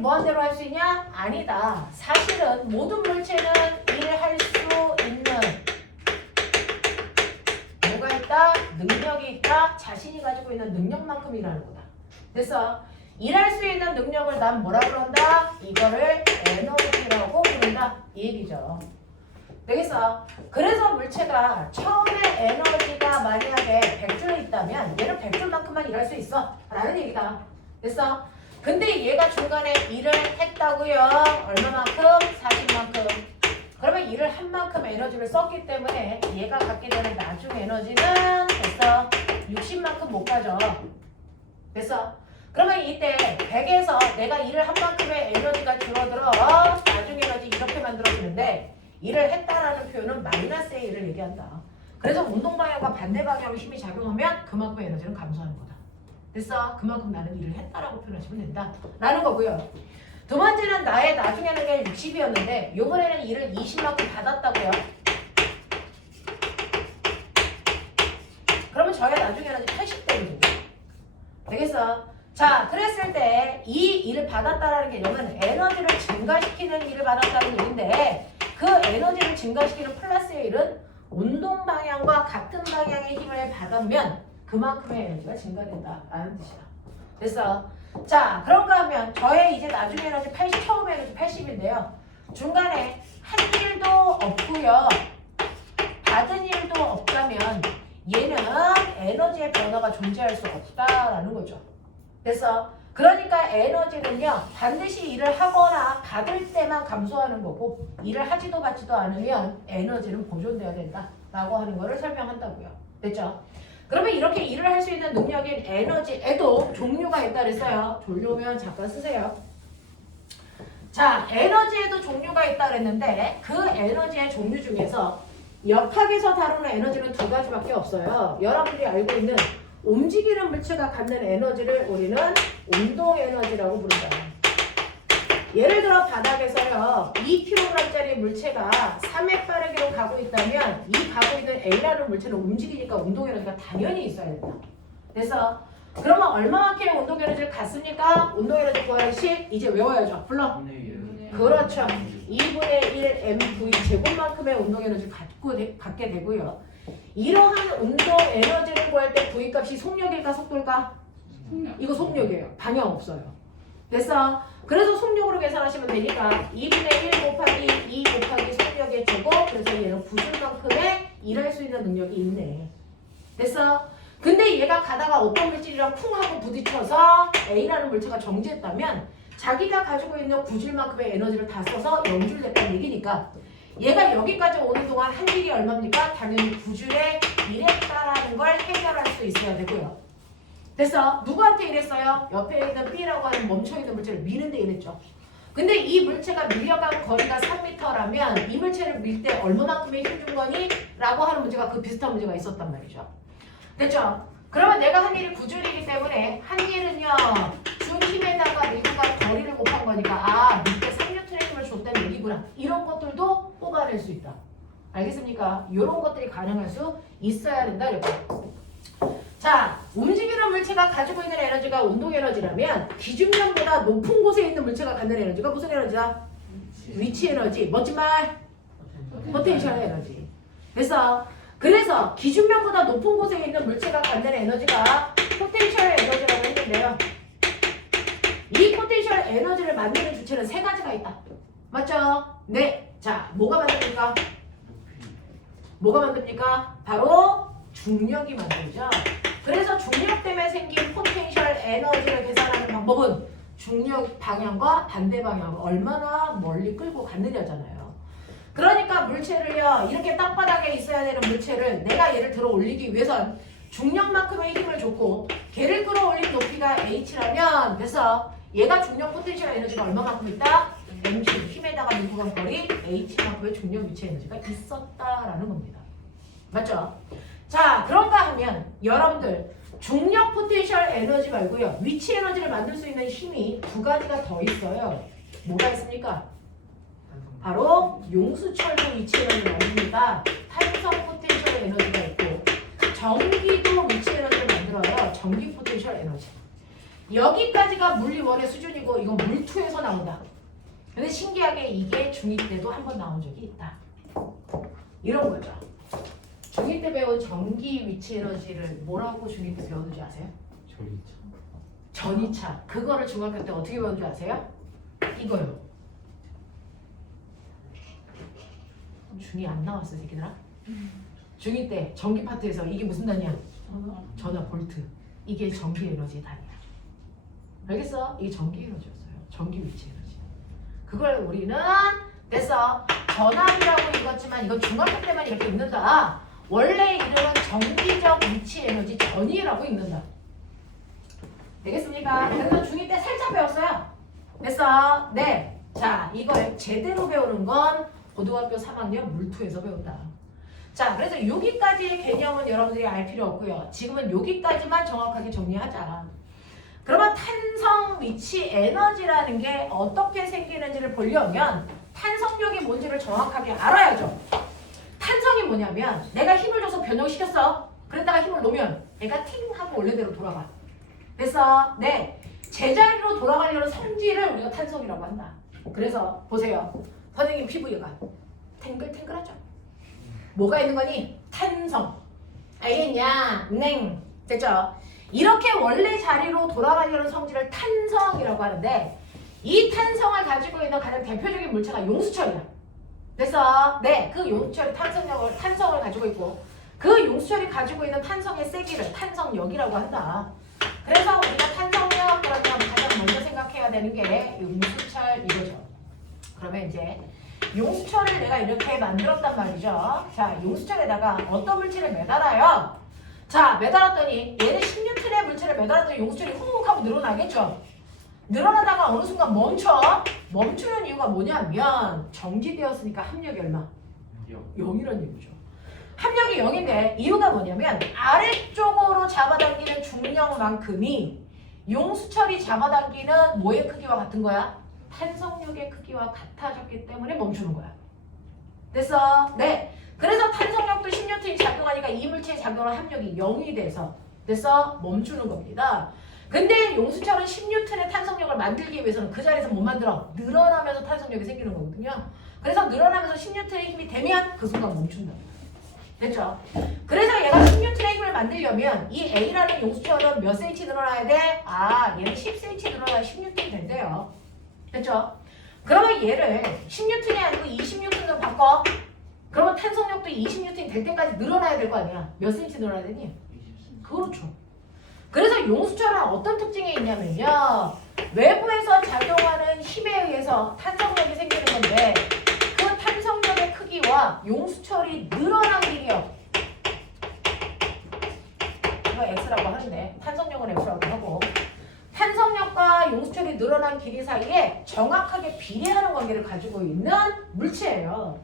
무한대로 할 수 있냐? 아니다. 사실은 모든 물체는 일할 수 있는 뭐가 있다? 능력이 있다. 자신이 가지고 있는 능력만큼이라는 거다. 그래서 일할 수 있는 능력을 난 뭐라 그런다? 이거를 에너지라고 부른다. 이 얘기죠. 그래서 물체가 처음에 에너지가 만약에 100줄 있다면 얘는 100줄만큼만 일할 수 있어 라는 얘기다. 됐어? 근데 얘가 중간에 일을 했다고요. 얼마만큼? 40만큼. 그러면 일을 한 만큼 에너지를 썼기 때문에 얘가 갖게 되는 나중 에너지는 됐어? 60만큼 못 가져. 됐어? 그러면 이때 100에서 내가 일을 한 만큼의 에너지가 줄어들어 나중 에너지 이렇게 만들어지는데 일을 했다라는 표현은 마이너스의 일을 얘기한다. 그래서 운동 방향과 반대 방향으로 힘이 작용하면 그만큼의 에너지는 감소하는 거다. 됐어? 그만큼 나는 일을 했다라고 표현하시면 된다. 라는 거고요. 두 번째는 나의 나중 에너지가 60이었는데 이번에는 일을 20만큼 받았다고요. 그러면 저의 나중 에너지 80대거든요. 되겠어? 자, 그랬을 때 이 일을 받았다라는 개념은 에너지를 증가시키는 일을 받았다는 얘기인데 그 에너지를 증가시키는 플러스의 일은 운동 방향과 같은 방향의 힘을 받으면 그만큼의 에너지가 증가된다라는 뜻이다. 됐어? 자, 그런가 하면 저의 이제 나중에 에너지 80, 처음 에너지 80인데요. 중간에 한 일도 없고요. 받은 일도 없다면 얘는 에너지의 변화가 존재할 수 없다라는 거죠. 그래서 그러니까 에너지는요 반드시 일을 하거나 받을 때만 감소하는 거고 일을 하지도 받지도 않으면 에너지는 보존돼야 된다라고 하는 거를 설명한다고요. 됐죠? 그러면 이렇게 일을 할 수 있는 능력인 에너지에도 종류가 있다 그랬어요. 졸려오면 잠깐 쓰세요. 자, 에너지에도 종류가 있다 그랬는데 그 에너지의 종류 중에서 역학에서 다루는 에너지는 두 가지밖에 없어요. 여러분들이 알고 있는 움직이는 물체가 갖는 에너지를 우리는 운동 에너지라고 부른다. 예를 들어 바닥에서요 2kg짜리 물체가 3회 빠르기로 가고 있다면 이 가고 있는 A라는 물체는 움직이니까 운동 에너지가 당연히 있어야 된다. 그래서 그러면 얼마만큼의 운동 에너지를 갖습니까? 운동 에너지 구하는 식 이제 외워야죠. 불러. 그렇죠. 2분의 1 mv 제곱만큼의 운동 에너지를 갖게 되고요. 이러한 운동 에너지를 구할 때 v 값이 속력일까 속도일까? 이거 속력이에요. 방향 없어요. 됐어? 그래서 속력으로 계산하시면 되니까 2분의 1 곱하기 2 곱하기 속력의 제곱 그래서 얘는 구줄만큼의 일할 수 있는 능력이 있네. 됐어? 근데 얘가 가다가 어떤 물질이랑 쿵 하고 부딪혀서 A라는 물체가 정지했다면 자기가 가지고 있는 구줄만큼의 에너지를 다 써서 0줄 냈다는 얘기니까 얘가 여기까지 오는 동안 한 일이 얼마입니까? 당연히 9줄에 일했다라는 걸 해결할 수 있어야 되고요. 됐어? 누구한테 일했어요? 옆에 있는 B라고 하는 멈춰있는 물체를 미는데 일했죠. 근데 이 물체가 밀려간 거리가 3m라면 이 물체를 밀 때 얼마만큼의 힘 준 거니? 라고 하는 문제가 그 비슷한 문제가 있었단 말이죠. 됐죠? 그러면 내가 한 일이 9줄이기 때문에 한 일은요 준 힘에다가 밀고간 거리를 곱한 거니까 아 밑에 3N의 힘을 줬다는 얘기구나. 이런 것들도 뽑아낼 수 있다. 알겠습니까? 이런 것들이 가능할 수 있어야 된다. 이렇게. 자, 움직이는 물체가 가지고 있는 에너지가 운동 에너지라면 기준면보다 높은 곳에 있는 물체가 갖는 에너지가 무슨 에너지다? 위치 에너지. 멋진 말? 포텐셜 에너지. 그래서 기준면보다 높은 곳에 있는 물체가 갖는 에너지가 포텐셜 에너지라고 했는데요. 이 포텐셜 에너지를 만드는 주체는 세 가지가 있다. 맞죠? 네. 자, 뭐가 만듭니까? 뭐가 만듭니까? 바로 중력이 만들죠. 그래서 중력 때문에 생긴 포텐셜 에너지를 계산하는 방법은 중력 방향과 반대 방향을 얼마나 멀리 끌고 갔느냐잖아요. 그러니까 물체를요 이렇게 땅바닥에 있어야 되는 물체를 내가 얘를 들어 올리기 위해선 중력만큼의 힘을 줬고 걔를 끌어올린 높이가 h라면 그래서 얘가 중력 포텐셜 에너지가 얼마만큼 있다? mg 힘에다가 밀고 간 거리 h만큼의 중력 위치 에너지가 있었다라는 겁니다. 맞죠? 자, 그런가 하면 여러분들 중력 포텐셜 에너지 말고요 위치 에너지를 만들 수 있는 힘이 두 가지가 더 있어요. 뭐가 있습니까? 바로 용수철도 위치 에너지를 만듭니다. 탄성 포텐셜 에너지가 있고 전기도 위치 에너지를 만들어요. 전기 포텐셜 에너지. 여기까지가 물리1의 수준이고 이건 물2에서 나온다. 근데 신기하게 이게 중2 때도 한 번 나온 적이 있다. 이런 거죠. 중2 때 배운 전기 위치 에너지를 뭐라고 중2 때 배웠는지 아세요? 전이차. 그거를 중학교 때 어떻게 배운 줄 아세요? 이거요. 중2 안 나왔어, 새끼들아? 중2 때 전기 파트에서 이게 무슨 단위야? 전화 볼트. 이게 전기 에너지 단위야. 알겠어? 이게 전기 에너지였어요. 전기 위치 에너지. 그걸 우리는 됐어. 전압이라고 읽었지만 이건 중학교 때만 이렇게 읽는다. 원래 이름은 전기적 위치 에너지 전위라고 읽는다. 되겠습니까? 그래서 중2 때 살짝 배웠어요. 됐어? 네. 자, 이걸 제대로 배우는 건 고등학교 3학년 물2에서 배운다. 자, 그래서 여기까지의 개념은 여러분들이 알 필요 없고요. 지금은 여기까지만 정확하게 정리하자. 그러면 탄성 위치 에너지라는 게 어떻게 생기는지를 보려면 탄성력이 뭔지를 정확하게 알아야죠. 탄성이 뭐냐면 내가 힘을 줘서 변형시켰어. 그랬다가 힘을 놓으면 얘가 팅 하고 원래대로 돌아가. 됐어? 네. 제자리로 돌아가려는 성질을 우리가 탄성이라고 한다. 그래서 보세요. 선생님 피부가 탱글탱글하죠? 뭐가 있는 거니? 탄성. 알겠냐? 냉. 됐죠? 이렇게 원래 자리로 돌아가려는 성질을 탄성이라고 하는데 이 탄성을 가지고 있는 가장 대표적인 물체가 용수철이야. 됐어? 네. 그 용수철이 탄성을 가지고 있고 그 용수철이 가지고 있는 탄성의 세기를 탄성력이라고 한다. 그래서 우리가 탄성력 그러면 가장 먼저 생각해야 되는 게 용수철 이거죠. 그러면 이제 용수철을 내가 이렇게 만들었단 말이죠. 자, 용수철에다가 어떤 물체를 매달아요? 자, 매달았더니 얘는 10N의 물체를 매달았더니 용수철이 훅 하고 늘어나겠죠. 늘어나다가 어느 순간 멈춰. 멈추는 이유가 뭐냐면 정지되었으니까 합력이 얼마? 0이라는 얘기죠. 합력이 0인데 이유가 뭐냐면 아래쪽으로 잡아당기는 중력만큼이 용수철이 잡아당기는 뭐의 크기와 같은 거야? 탄성력의 크기와 같아졌기 때문에 멈추는 거야. 됐어? 네. 그래서 탄성력도 10N이 작용하니까 이 물체의 작용을 합력이 0이 돼서 됐어? 멈추는 겁니다. 근데 용수철은 10N의 탄성력을 만들기 위해서는 그 자리에서 못 만들어. 늘어나면서 탄성력이 생기는 거거든요. 그래서 늘어나면서 10N의 힘이 되면 그 순간 멈춘다. 됐죠? 그래서 얘가 10N의 힘을 만들려면 이 A라는 용수철은 몇 cm 늘어나야 돼? 아, 얘는 10cm 늘어나야 10N이 된대요. 됐죠? 그러면 얘를 10N이 아니고 20N으로 바꿔. 그러면 탄성력도 20N이 될 때까지 늘어나야 될 거 아니야. 몇 cm 늘어나야 되니? 그렇죠. 그래서 용수철은 어떤 특징이 있냐면요. 외부에서 작용하는 힘에 의해서 탄성력이 생기는 건데 그 탄성력의 크기와 용수철이 늘어난 길이요. 이거 X라고 하는데 탄성력은 X라고 하고 탄성력과 용수철이 늘어난 길이 사이에 정확하게 비례하는 관계를 가지고 있는 물체예요.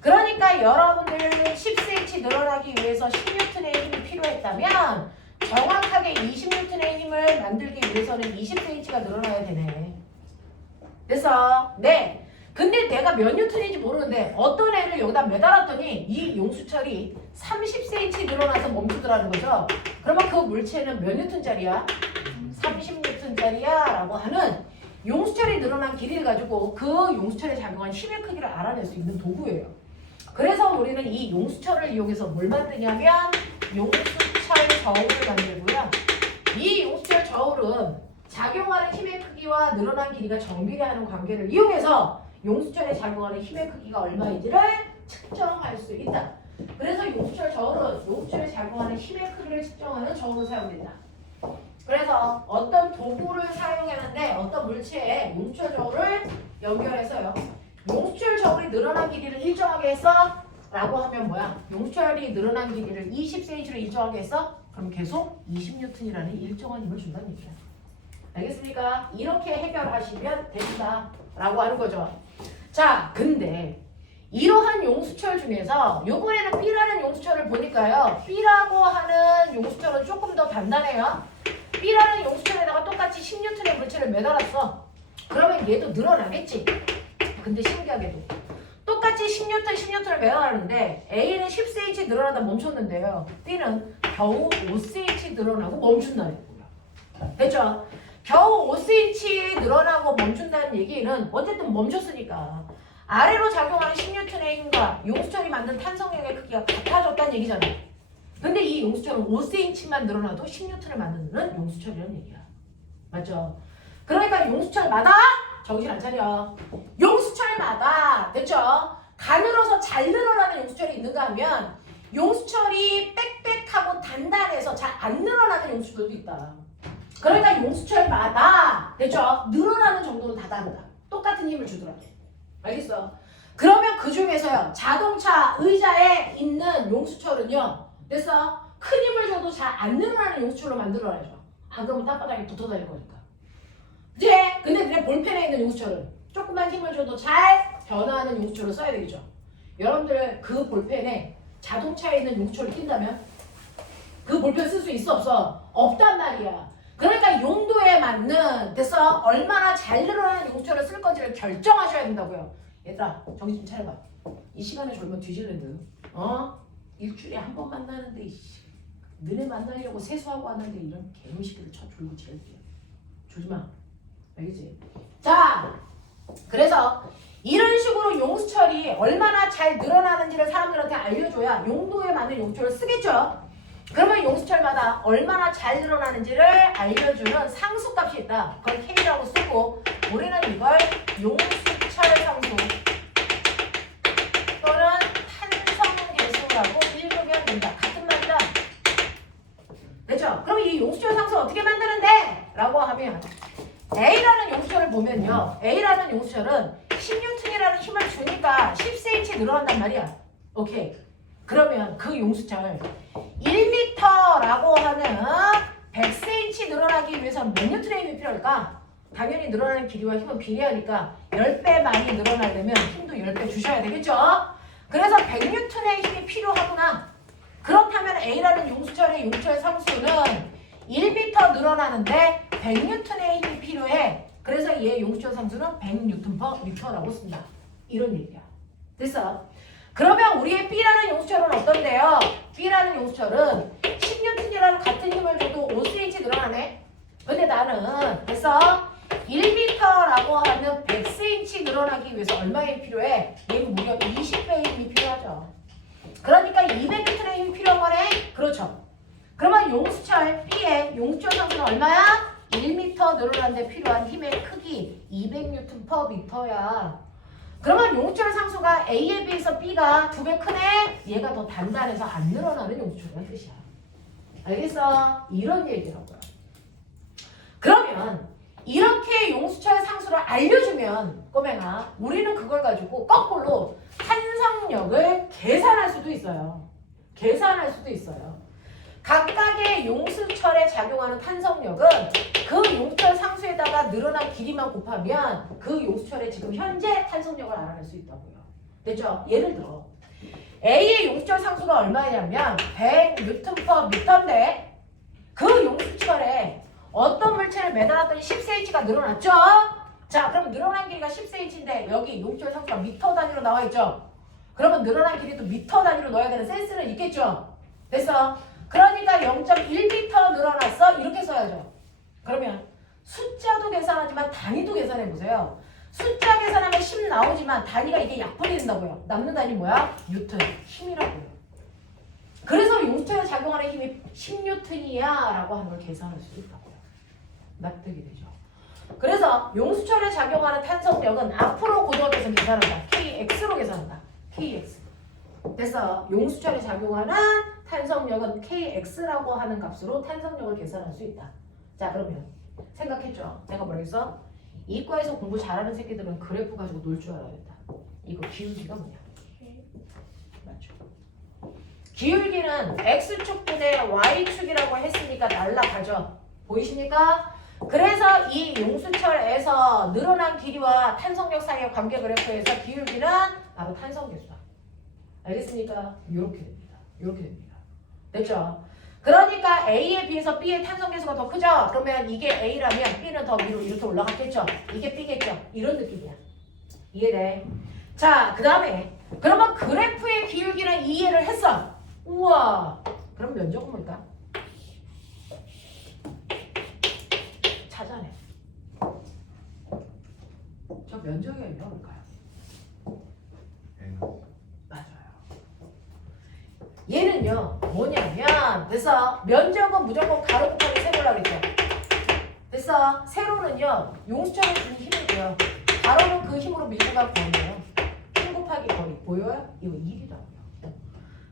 그러니까 여러분들 10cm 늘어나기 위해서 10N의 힘이 필요했다면 정확하게 20N의 힘을 만들기 위해서는 20cm가 늘어나야 되네. 됐어? 네. 근데 내가 몇 N인지 모르는데 어떤 애를 여기다 매달았더니 이 용수철이 30cm 늘어나서 멈추더라는 거죠. 그러면 그 물체는 몇 N짜리야? 30N짜리야 라고 하는 용수철이 늘어난 길이를 가지고 그 용수철에 작용한 힘의 크기를 알아낼 수 있는 도구예요. 그래서 우리는 이 용수철을 이용해서 뭘 만드냐면 용수철 저울을 만들고요. 이 용수철 저울은 작용하는 힘의 크기와 늘어난 길이가 정비례하는 관계를 이용해서 용수철에 작용하는 힘의 크기가 얼마인지를 측정할 수 있다. 그래서 용수철 저울은 용수철에 작용하는 힘의 크기를 측정하는 저울로 사용된다. 그래서 어떤 도구를 사용했는데 어떤 물체에 용수철 저울을 연결해서요. 용수철 저울이 늘어난 길이를 일정하게 했어? 라고 하면 뭐야? 용수철이 늘어난 길이를 20cm로 일정하게 했어? 그럼 계속 20N이라는 일정한 힘을 준다는 얘기야. 알겠습니까? 이렇게 해결하시면 됩니다. 라고 하는 거죠. 자, 근데 이러한 용수철 중에서 이번에는 B라는 용수철을 보니까요. B라고 하는 용수철은 조금 더 단단해요. B라는 용수철에다가 똑같이 10N의 물체를 매달았어. 그러면 얘도 늘어나겠지. 근데 신기하게도 똑같이 10N를 매달았는데 A는 10cm 늘어나다 멈췄는데요. B는 겨우 5cm 늘어나고 멈춘다는 거야. 됐죠? 겨우 5cm 늘어나고 멈춘다는 얘기는 어쨌든 멈췄으니까 아래로 작용하는 10N의 힘과 용수철이 만든 탄성력의 크기가 같아졌다는 얘기잖아. 근데 이 용수철은 5cm만 늘어나도 10N을 만드는 용수철이라는 얘기야. 맞죠? 그러니까 용수철마다 정신 안 차려. 용수철마다 됐죠? 가늘어서 잘 늘어나는 용수철이 있는가 하면 용수철이 빽빽하고 단단해서 잘 안 늘어나는 용수철도 있다. 그러니까 용수철마다 됐죠? 늘어나는 정도는 다 다르다. 똑같은 힘을 주더라도. 알겠어? 그러면 그 중에서요. 자동차 의자에 있는 용수철은요. 됐어? 큰 힘을 줘도 잘 안 늘어나는 용수철로 만들어야죠. 안 그러면 땅바닥에 붙어 다닐 거니까. 그치? 근데 그냥 볼펜에 있는 용수철은 조금만 힘을 줘도 잘 변화하는 용수철을 써야 되겠죠. 여러분들 그 볼펜에 자동차에 있는 용수철을 낀다면 그 볼펜 쓸 수 있어 없어? 없단 말이야. 그러니까 용도에 맞는 됐어? 얼마나 잘 늘어나는 용수철을 쓸 건지를 결정하셔야 된다고요. 얘들아 정신 좀 차려봐. 이 시간에 졸면 뒤질랜드. 일주일에 한 번 만나는데 너네 만나려고 세수하고 왔는데 이런 개미식들을 쳐 졸고 지랄게요. 졸지 마. 알겠지? 자, 그래서 이런 식으로 용수철이 얼마나 잘 늘어나는지를 사람들한테 알려줘야 용도에 맞는 용수철을 쓰겠죠. 그러면 용수철마다 얼마나 잘 늘어나는지를 알려주는 상수값이 있다. 그걸 K라고 쓰고 우리는 이걸 용수철 상수 또는 탄성계수라고 읽으면 된다. 같은 말이다. 됐죠? 그럼 이 용수철 상수 어떻게 만드는데? 라고 하면 A라는 용수철을 보면요. A라는 용수철은 10N이라는 힘을 주니까 10cm 늘어난단 말이야. 오케이. 그러면 그 용수철 1m라고 하는 100cm 늘어나기 위해서는 몇 N의 힘이 필요할까? 당연히 늘어나는 길이와 힘은 비례하니까 10배 많이 늘어나려면 힘도 10배 주셔야 되겠죠? 그래서 100N의 힘이 필요하구나. 그렇다면 A라는 용수철의 용수철 상수는 1m 늘어나는데 100N의 힘이 필요해. 그래서 얘 용수철 상수는 100N/m라고 씁니다. 이런 얘기야. 됐어? 그러면 우리의 B라는 용수철은 어떤데요? B라는 용수철은 10N이라는 같은 힘을 줘도 5cm 늘어나네. 근데 나는 됐어? 1m라고 하는 100cm 늘어나기 위해서 얼마의 힘이 필요해? 얘는 무려 20배의 힘이 필요하죠. 그러니까 200N의 힘이 필요한 거네? 그렇죠. 그러면 용수철 B의 용수철 상수는 얼마야? 1m 늘어나는데 필요한 힘의 크기 200N/m야. 그러면 용수철 상수가 A에 비해서 B가 2배 크네? 얘가 더 단단해서 안 늘어나는 용수철이라는 뜻이야. 알겠어? 이런 얘기라고요. 그러면 이렇게 용수철 상수를 알려주면 꼬맹아 우리는 그걸 가지고 거꾸로 탄성력을 계산할 수도 있어요. 계산할 수도 있어요. 각각의 용수철에 작용하는 탄성력은 그 용수철 상수에다가 늘어난 길이만 곱하면 그 용수철의 지금 현재 탄성력을 알아낼 수 있다고요. 됐죠? 예를 들어 A의 용수철 상수가 얼마냐면 100N/m인데 그 용수철에 어떤 물체를 매달았더니 10cm가 늘어났죠? 자, 그럼 늘어난 길이가 10cm인데 여기 용수철 상수가 미터 단위로 나와 있죠? 그러면 늘어난 길이도 미터 단위로 넣어야 되는 센스는 있겠죠? 됐어? 그러니까 0.1m 늘어났어? 이렇게 써야죠. 그러면 숫자도 계산하지만 단위도 계산해보세요. 숫자 계산하면 10 나오지만 단위가 이게 약분이 된다고요. 남는 단위 뭐야? 뉴턴, 힘이라고요. 그래서 용수철에 작용하는 힘이 10N이야 라고 하는 걸 계산할 수 있다고요. 납득이 되죠. 그래서 용수철에 작용하는 탄성력은 앞으로 고등학교에서 계산한다. KX로 계산한다. KX. 됐어. 용수철에 작용하는 탄성력은 KX라고 하는 값으로 탄성력을 계산할 수 있다. 자, 그러면 생각했죠? 내가 뭐라 했어? 이과에서 공부 잘하는 새끼들은 그래프 가지고 놀 줄 알아야겠다. 이거 기울기가 뭐냐? 맞죠? 기울기는 X축분의 Y축이라고 했으니까 날라가죠. 보이십니까? 그래서 이 용수철에서 늘어난 길이와 탄성력 사이의 관계 그래프에서 기울기는 바로 탄성계수다. 알겠습니까? 이렇게 됩니다. 이렇게 됩니다. 됐죠? 그러니까 A에 비해서 B의 탄성계수가 더 크죠? 그러면 이게 A라면 B는 더 위로 이렇게 올라갔겠죠? 이게 B겠죠? 이런 느낌이야. 이해돼? 자, 그 다음에 그러면 그래프의 기울기는 이해를 했어. 우와! 그럼 면적은 뭘까? 찾아내. 면적의 의미가 뭘까요? 에너지. 맞아요. 얘는요 뭐냐면 그래서 면적은 무조건 가로 곱하기 세로라고 그랬죠. 그래서 세로는요 용수철을 준 힘이고요. 가로는 그 힘으로 밀고 간 거리예요. 힘 곱하기 거리 보여요? 이거 1이라고요.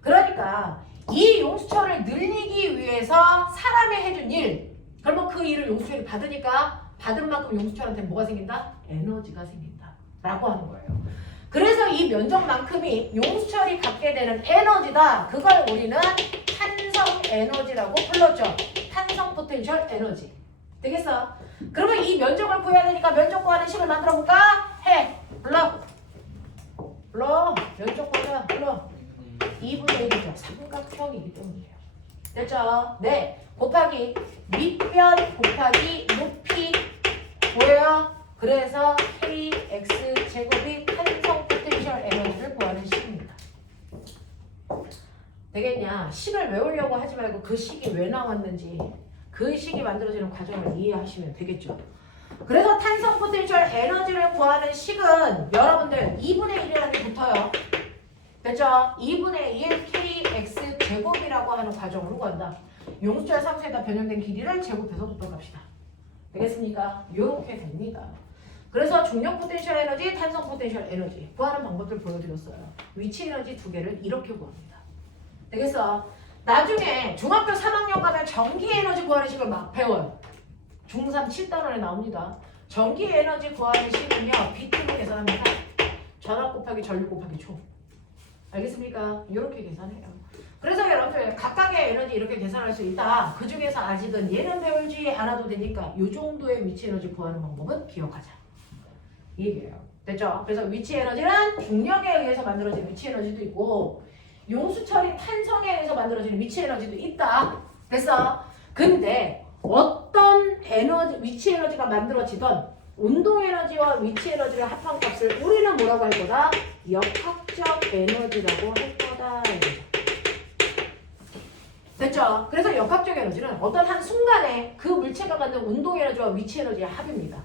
그러니까 이 용수철을 늘리기 위해서 사람이 해준 일, 그러면 그 일을 용수철이 받으니까 받은 만큼 용수철한테 뭐가 생긴다? 에너지가 생긴다 라고 하는 거예요. 그래서 이 면적만큼이 용수철이 갖게 되는 에너지다. 그걸 우리는 탄성 에너지라고 불렀죠. 탄성 포텐셜 에너지. 되겠어? 그러면 이 면적을 구해야 되니까 면적 구하는 식을 만들어 볼까? 해. 불러. 면적 구하자. 불러. 2분의 1이죠. 삼각형이기 때문이에요. 됐죠? 네. 곱하기 밑변 곱하기 높이 보여요? 그래서 kx 제곱이 탄성 포텐셜 에너지를 구하는 식입니다. 되겠냐? 식을 외우려고 하지 말고 그 식이 왜 나왔는지 그 식이 만들어지는 과정을 이해하시면 되겠죠. 그래서 탄성 포텐셜 에너지를 구하는 식은 여러분들 2분의 1이라는 게 붙어요. 됐죠? 2분의 1 kx 제곱이라고 하는 과정으로 구한다. 용수철 상수에다 변형된 길이를 제곱해서 곱합시다. 되겠습니까? 이렇게 됩니다. 그래서 중력 포텐셜 에너지, 탄성 포텐셜 에너지 구하는 방법들 보여드렸어요. 위치 에너지 두 개를 이렇게 구합니다. 되겠어? 나중에 중학교 3학년 가면 전기 에너지 구하는 식을 막 배워요. 중3 7단원에 나옵니다. 전기 에너지 구하는 식은요. 비트로 계산합니다. 전압 곱하기 전류 곱하기 초. 알겠습니까? 이렇게 계산해요. 그래서 여러분들 각각의 에너지 이렇게 계산할 수 있다. 그 중에서 아직은 얘는 배울지 않아도 되니까 이 정도의 위치 에너지 구하는 방법은 기억하자. 이 얘기예요. 됐죠? 그래서 위치 에너지는 중력에 의해서 만들어진 위치 에너지도 있고 용수철이 탄성에 의해서 만들어지는 위치 에너지도 있다. 됐어? 근데 어떤 에너지, 위치 에너지가 만들어지던 운동 에너지와 위치 에너지를 합한 값을 우리는 뭐라고 할 거다? 역학적 에너지라고 할 거다. 됐죠? 그래서 역학적 에너지는 어떤 한 순간에 그 물체가 갖는 운동 에너지와 위치 에너지의 합입니다.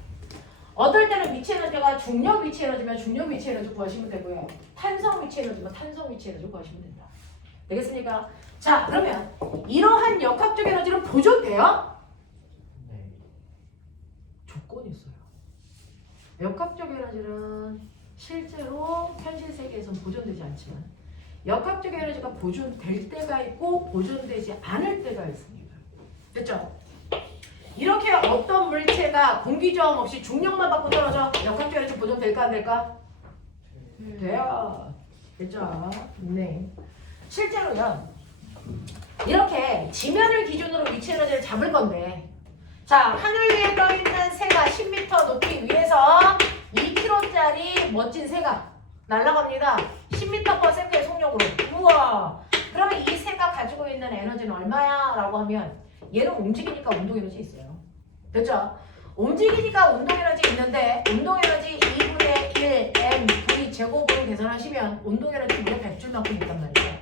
어떨 때는 위치 에너지가 중력 위치 에너지면 중력 위치 에너지 구하시면 되고요. 탄성 위치 에너지면 탄성 위치 에너지 구하시면 된다. 되겠습니까? 자, 그러면 이러한 역학적 에너지는 보존돼요? 네. 조건이 있어요. 역학적 에너지는 실제로 현실 세계에서는 보존되지 않지만 역학적 에너지가 보존될 때가 있고 보존되지 않을 때가 있습니다. 됐죠? 이렇게 어떤 물체가 공기 저항 없이 중력만 받고 떨어져 역학적 에너지 보존될까 안 될까? 돼요. 됐죠? 네. 실제로요. 이렇게 지면을 기준으로 위치 에너지를 잡을 건데 자, 하늘 위에 떠있는 새가 10m 높이 위에서 2kg짜리 멋진 새가 날아갑니다. 10m/s의 속력으로. 우와! 그러면 이 새가 가지고 있는 에너지는 얼마야? 라고 하면 얘는 움직이니까 운동 에너지 있어요. 됐죠? 움직이니까 운동 에너지 있는데 운동 에너지 2분의 1 mv 제곱으로 계산하시면 운동 에너지 무려 100줄만큼 있단 말이에요.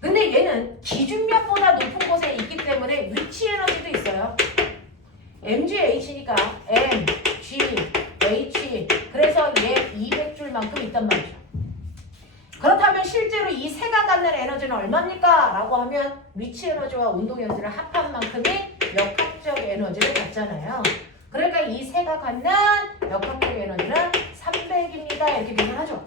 근데 얘는 기준면보다 높은 곳에 있기 때문에 위치 에너지도 있어요. mgh니까 m, g, h 그래서 얘 200줄만큼 있단 말이죠. 그렇다면 실제로 이 새가 갖는 에너지는 얼마입니까? 라고 하면 위치 에너지와 운동 에너지를 합한 만큼이 역학적 에너지를 갖잖아요. 그러니까 이 새가 갖는 역학적 에너지는 300입니다. 이렇게 계산하죠.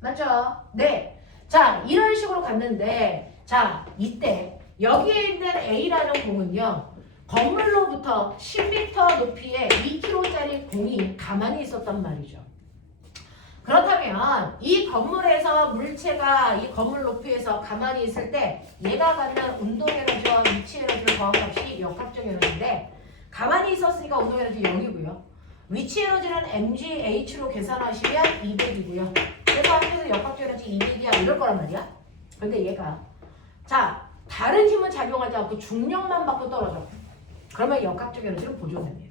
맞죠? 네. 자, 이런 식으로 갔는데 자, 이때 여기에 있는 A라는 공은요. 건물로부터 10m 높이의 2kg짜리 공이 가만히 있었단 말이죠. 그렇다면 이 건물에서 물체가 이 건물 높이에서 가만히 있을 때 얘가 갖는 운동 에너지와 위치 에너지를 더한 값이 역학적 에너지인데 가만히 있었으니까 운동 에너지 0이고요. 위치 에너지는 mgh로 계산하시면 200이고요. 그래서 합해서 역학적 에너지 200이야 이럴 거란 말이야. 근데 얘가 자 다른 힘은 작용하지 않고 중력만 받고 떨어져. 그러면 역학적 에너지는 보존됩니다.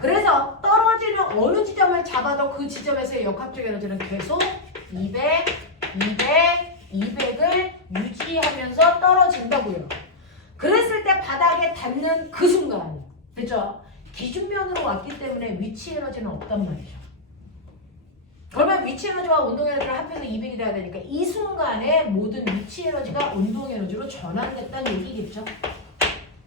그래서 떨어지는 어느 지점을 잡아도 그 지점에서의 역학적 에너지는 계속 200, 200, 200을 유지하면서 떨어진다고요. 그랬을 때 바닥에 닿는 그 순간, 그죠? 기준면으로 왔기 때문에 위치 에너지는 없단 말이죠. 그러면 위치 에너지와 운동 에너지를 합해서 200이 돼야 되니까 이 순간에 모든 위치 에너지가 운동 에너지로 전환됐다는 얘기겠죠.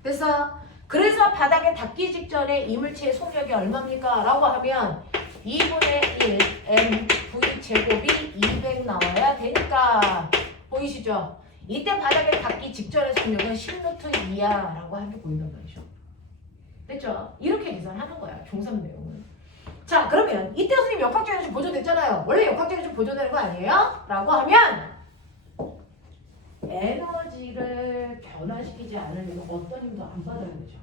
그래서 바닥에 닿기 직전에 이물체의 속력이 얼마입니까? 라고 하면 2분의 1 mv 제곱이 200 나와야 되니까 보이시죠? 이때 바닥에 닿기 직전의 속력은 10N 이하라고 하는 게 보인단 말이죠. 됐죠? 이렇게 계산하는 거야. 중3 내용은. 자, 그러면 이때 선생님 역학적 에너지 보존됐잖아요. 원래 역학적 에너지 보존되는 거 아니에요? 라고 하면 에너지를 변화시키지 않으려면 어떤 힘도 안 받아야 되죠.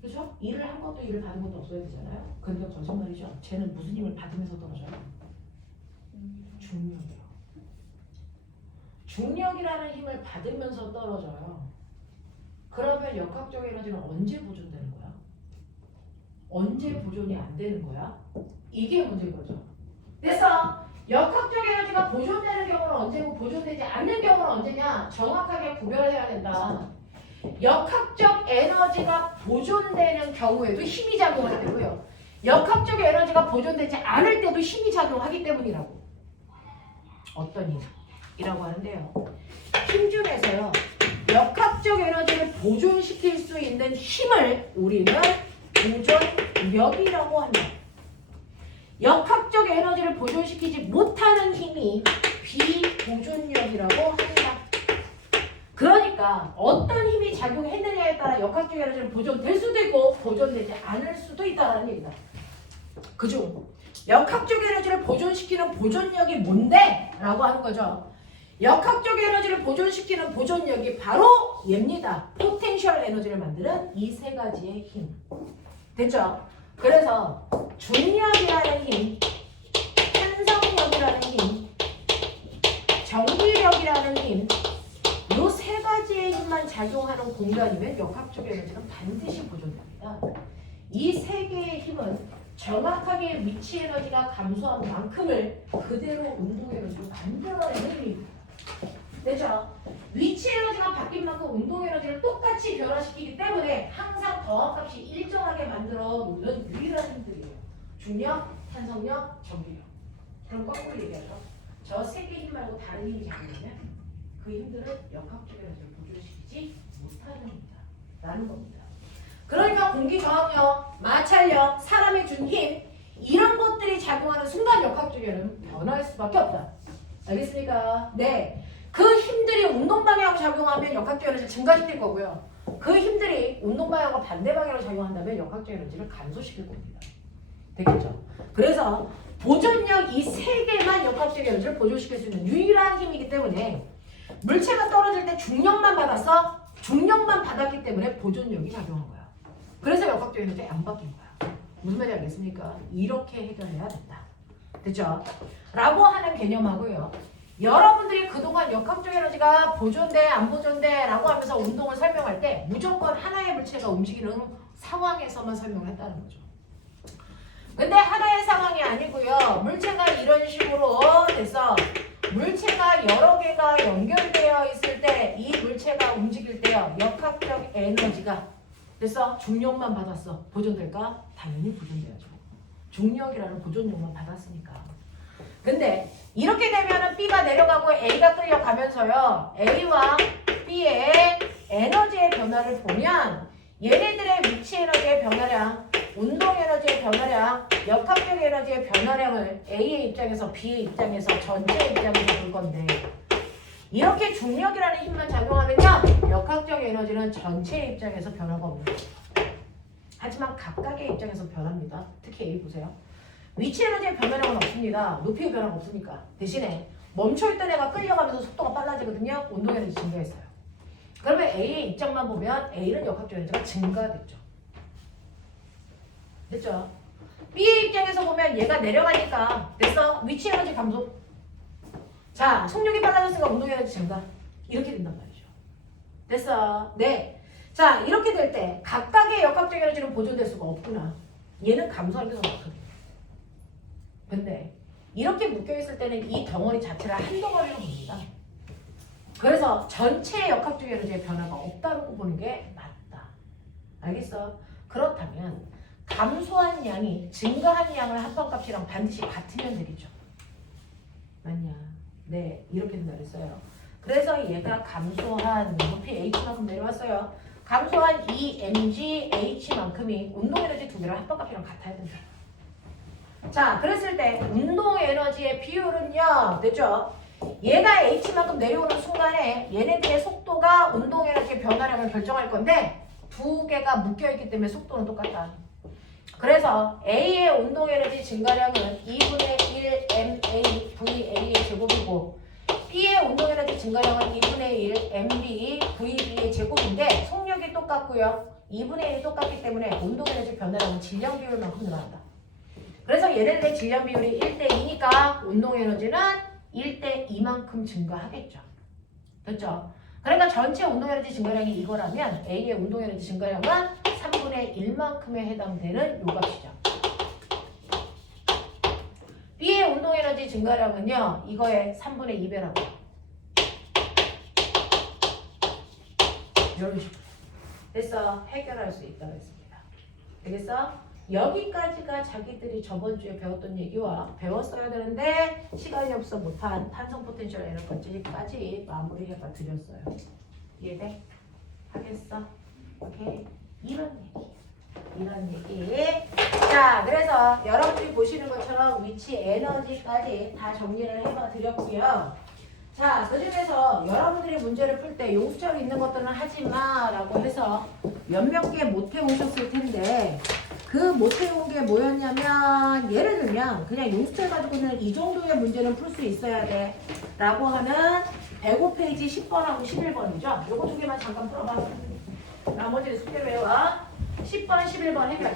그렇죠? 일을 한 것도 일을 받은 것도 없어야 되잖아요. 그러니까 거짓말이죠. 쟤는 무슨 힘을 받으면서 떨어져요? 중력이요. 중력이라는 힘을 받으면서 떨어져요. 그러면 역학적 에너지는 언제 보존되는 거야? 언제 보존이 안 되는 거야? 이게 문제인 거죠. 그래서 역학적 에너지가 보존되는 경우는 언제고 보존되지 않는 경우는 언제냐? 정확하게 구별을 해야 된다. 역학적 에너지가 보존되는 경우에도 힘이 작용할 때고요. 역학적 에너지가 보존되지 않을 때도 힘이 작용하기 때문이라고. 어떤 힘이라고 하는데요. 힘 중에서요. 역학적 에너지를 보존시킬 수 있는 힘을 우리는 보존력이라고 한다. 역학적 에너지를 보존시키지 못하는 힘이 비보존력이라고 한다. 그러니까 어떤 힘이 작용했느냐에 따라 역학적 에너지는 보존될 수도 있고 보존되지 않을 수도 있다는 얘기다. 그중 역학적 에너지를 보존시키는 보존력이 뭔데? 라고 하는 거죠. 역학적 에너지를 보존시키는 보존력이 바로 얘입니다. 포텐셜 에너지를 만드는 이 세 가지의 힘. 됐죠? 그래서 중력이라는 힘, 산성력이라는 힘, 정기력이라는 힘, 요 세 가지의 힘만 작용하는 공간이면 역학적 에너지는 반드시 보존됩니다. 이 세 개의 힘은 정확하게 위치 에너지가 감소한 만큼을 그대로 운동 에너지로 만들어내는 힘입니다. 됐죠? 위치 에너지가 바뀐 만큼 운동 에너지를 똑같이 변화시키기 때문에 항상 더함값이 일정하게 만들어 놓는 유일한 힘들이에요. 중력, 탄성력, 정기력. 그럼 거꾸로 얘기하죠. 저 세 개 힘 말고 다른 힘이 작용하면 그 힘들은 역학적 에너지를 보존시키지 못하는 힘이다. 라는 겁니다. 그러니까 공기 저항력, 마찰력, 사람의 준 힘 이런 것들이 작용하는 순간 역학적 에너지는 변화할 수밖에 없다. 알겠습니까? 네. 그 힘들이 운동 방향으로 작용하면 역학적 에너지를 증가시킬 거고요. 그 힘들이 운동 방향과 반대 방향으로 작용한다면 역학적 에너지를 감소시킬 겁니다. 되겠죠? 그래서 보존력 이 세 개만 역학적 에너지를 보존시킬 수 있는 유일한 힘이기 때문에 물체가 떨어질 때 중력만 받았어? 중력만 받았기 때문에 보존력이 작용한 거야. 그래서 역학적 에너지가 안 바뀐 거야. 무슨 말인지 알겠습니까? 이렇게 해결해야 된다. 됐죠? 라고 하는 개념하고요. 여러분들이 그동안 역학적 에너지가 보존돼 안 보존돼 라고 하면서 운동을 설명할 때 무조건 하나의 물체가 움직이는 상황에서만 설명을 했다는 거죠. 근데 하나의 상황이 아니고요. 물체가 이런 식으로 돼서 물체가 여러 개가 연결되어 있을 때 이 물체가 움직일 때요. 역학적 에너지가 그래서 중력만 받았어. 보존될까? 당연히 보존돼야죠. 중력이라는 보존력만 받았으니까. 근데 이렇게 되면은 B가 내려가고 A가 끌려가면서요. A와 B의 에너지의 변화를 보면 얘네들의 위치 에너지의 변화량, 운동 에너지의 변화량, 역학적 에너지의 변화량을 A의 입장에서 B의 입장에서 전체 입장에서 볼 건데 이렇게 중력이라는 힘만 작용하면요. 역학적 에너지는 전체 입장에서 변화가 없는 거죠. 하지만 각각의 입장에서 변합니다. 특히 A 보세요. 위치 에너지의 변화량은 없습니다. 높이의 변화가 없으니까. 대신에 멈춰있던 애가 끌려가면서 속도가 빨라지거든요. 운동 에너지 증가했어요. 그러면 A의 입장만 보면 A는 역학적 에너지가 증가됐죠. 됐죠? B의 입장에서 보면 얘가 내려가니까 됐어? 위치 에너지 감소. 자, 속력이 빨라졌으니까 운동 에너지 증가. 이렇게 된단 말이죠. 됐어? 네. 자, 이렇게 될 때 각각의 역학적 에너지는 보존될 수가 없구나. 얘는 감소하면서 많거든요. 근데 이렇게 묶여있을 때는 이 덩어리 자체를 한 덩어리로 봅니다. 그래서 전체 역학적 에너지의 변화가 없다고 보는 게 맞다. 알겠어? 그렇다면 감소한 양이 증가한 양을 합방값이랑 반드시 같으면 되겠죠. 맞냐? 네, 이렇게 된다 그랬어요. 그래서 얘가 감소한 높이 H만큼 내려왔어요. 감소한 EMG H만큼이 운동 에너지 두 개랑 합방값이랑 같아야 된다. 자, 그랬을 때 운동 에너지의 비율은요, 됐죠? 얘가 H만큼 내려오는 순간에 얘네들의 속도가 운동 에너지의 변화량을 결정할 건데 두 개가 묶여있기 때문에 속도는 똑같다. 그래서 A의 운동 에너지 증가량은 2분의 1 MA VA의 제곱이고 B의 운동 에너지 증가량은 2분의 1 MB VB의 제곱인데 속력이 똑같고요. 2분의 1이 똑같기 때문에 운동 에너지 변화량은 질량 비율만큼 늘어난다. 그래서 얘네들의 질량 비율이 1대2니까 운동 에너지는 1대2만큼 증가하겠죠. 됐죠? 그러니까 전체 운동 에너지 증가량이 이거라면 A의 운동 에너지 증가량은 3분의 1만큼에 해당되는 요 값이죠. B의 운동 에너지 증가량은요. 이거의 3분의 2배라고. 이런 식으로. 됐어. 해결할 수 있다고 했습니다. 되겠어? 여기까지가 자기들이 저번 주에 배웠던 얘기와 배웠어야 되는데 시간이 없어 못한 탄성 포텐셜 에너지까지 마무리해봐 드렸어요. 이해돼? 하겠어? 오케이. 이런 얘기. 자, 그래서 여러분들이 보시는 것처럼 위치 에너지까지 다 정리를 해봐 드렸고요. 자, 그 중에서 여러분들이 문제를 풀 때 용수철 있는 것들은 하지 마라고 해서 몇몇 개 못 해오셨을 텐데 그 못 해온 게 뭐였냐면 예를 들면 그냥 용수철 가지고는 이 정도의 문제는 풀 수 있어야 돼 라고 하는 105페이지 10번하고 11번이죠. 요거 두 개만 잠깐 풀어봐. 나머지는 숙제로 외워. 10번, 11번 해결.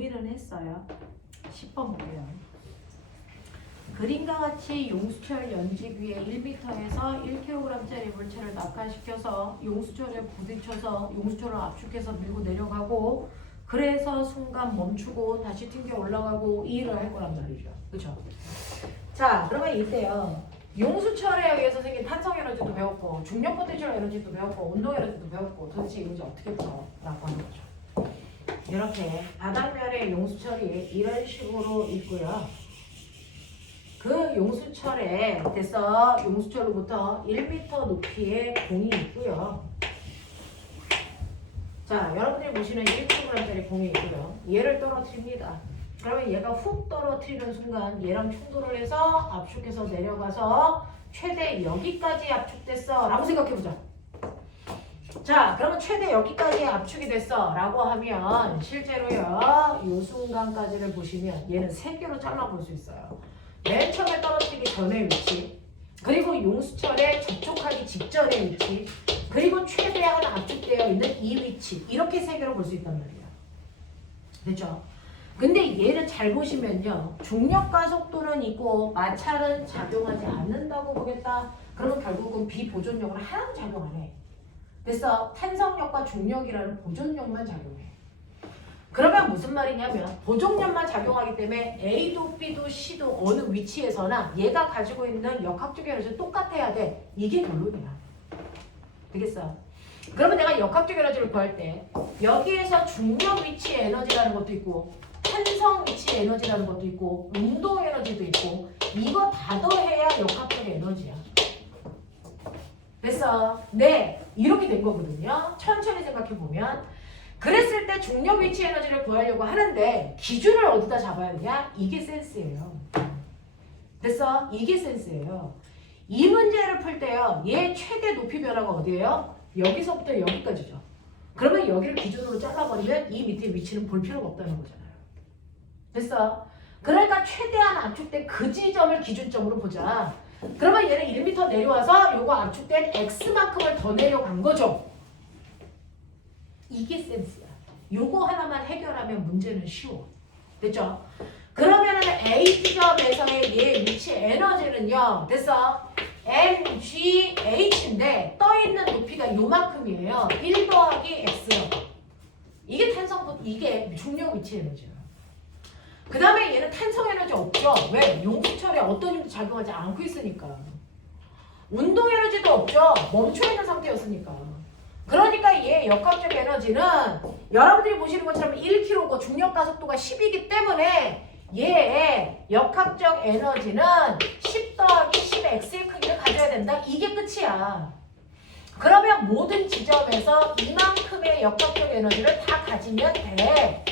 고민은 했어요. 10번 볼게요. 그림과 같이 용수철 연직 위에 1m에서 1kg짜리 물체를 낙하시켜서 용수철에 부딪혀서 용수철을 압축해서 밀고 내려가고 그래서 순간 멈추고 다시 튕겨 올라가고 이 일을 할 거란 말이죠. 그렇죠? 자, 그러면 이때요. 용수철에 의해서 생긴 탄성 에너지도 배웠고 중력 포텐셜 에너지도 배웠고 운동 에너지도 배웠고 도대체 이 문제 어떻게 풀어? 라고 하는 거죠. 이렇게 바닥면에 용수철이 이런 식으로 있고요. 그 용수철에 돼서 용수철로부터 1m 높이의 공이 있고요. 자, 여러분들이 보시는 1kg짜리 공이 있고요. 얘를 떨어뜨립니다. 그러면 얘가 훅 떨어뜨리는 순간 얘랑 충돌을 해서 압축해서 내려가서 최대 여기까지 압축됐어 라고 생각해보자. 자, 그러면 최대 여기까지 압축이 됐어 라고 하면 실제로요 이 순간까지를 보시면 얘는 3개로 잘라볼 수 있어요. 맨 처음에 떨어뜨리기 전의 위치, 그리고 용수철에 접촉하기 직전의 위치, 그리고 최대한 압축되어 있는 이 위치, 이렇게 3개로 볼 수 있단 말이에요. 됐죠? 근데 얘를 잘 보시면요, 중력과 속도는 있고 마찰은 작용하지 않는다고 보겠다. 그러면 결국은 비보존력은 하나도 작용 안 해. 됐어? 탄성력과 중력이라는 보존력만 작용해. 그러면 무슨 말이냐면 보존력만 작용하기 때문에 A도 B도 C도 어느 위치에서나 얘가 가지고 있는 역학적 에너지는 똑같아야 돼. 이게 결론이야. 되겠어? 그러면 내가 역학적 에너지를 구할 때 여기에서 중력 위치 에너지라는 것도 있고 탄성 위치 에너지라는 것도 있고 운동 에너지도 있고 이거 다 더해야 역학적 에너지야. 됐어? 네, 이렇게 된 거거든요. 천천히 생각해 보면 그랬을 때 중력 위치 에너지를 구하려고 하는데 기준을 어디다 잡아야 되냐? 이게 센스예요. 됐어? 이게 센스예요. 이 문제를 풀 때요. 얘 최대 높이 변화가 어디예요? 여기서부터 여기까지죠. 그러면 여기를 기준으로 잘라버리면 이 밑에 위치는 볼 필요가 없다는 거잖아요. 됐어? 그러니까 최대한 압축된 그 지점을 기준점으로 보자. 그러면 얘는 1m 내려와서 요거 압축된 x만큼을 더 내려간 거죠. 이게 센스야. 요거 하나만 해결하면 문제는 쉬워. 됐죠? 그러면은 A 지점에서의 얘 위치 에너지는요. 됐어? mgh인데 떠있는 높이가 요만큼이에요. 1 더하기 x요. 이게 이게 중력 위치 에너지예요. 그 다음에 얘는 탄성 에너지 없죠. 왜? 용수철에 어떤 힘도 작용하지 않고 있으니까. 운동 에너지도 없죠. 멈춰있는 상태였으니까. 그러니까 얘 역학적 에너지는 여러분들이 보시는 것처럼 1kg고 중력 가속도가 10이기 때문에 얘의 역학적 에너지는 10 더하기 10x의 크기를 가져야 된다. 이게 끝이야. 그러면 모든 지점에서 이만큼의 역학적 에너지를 다 가지면 돼.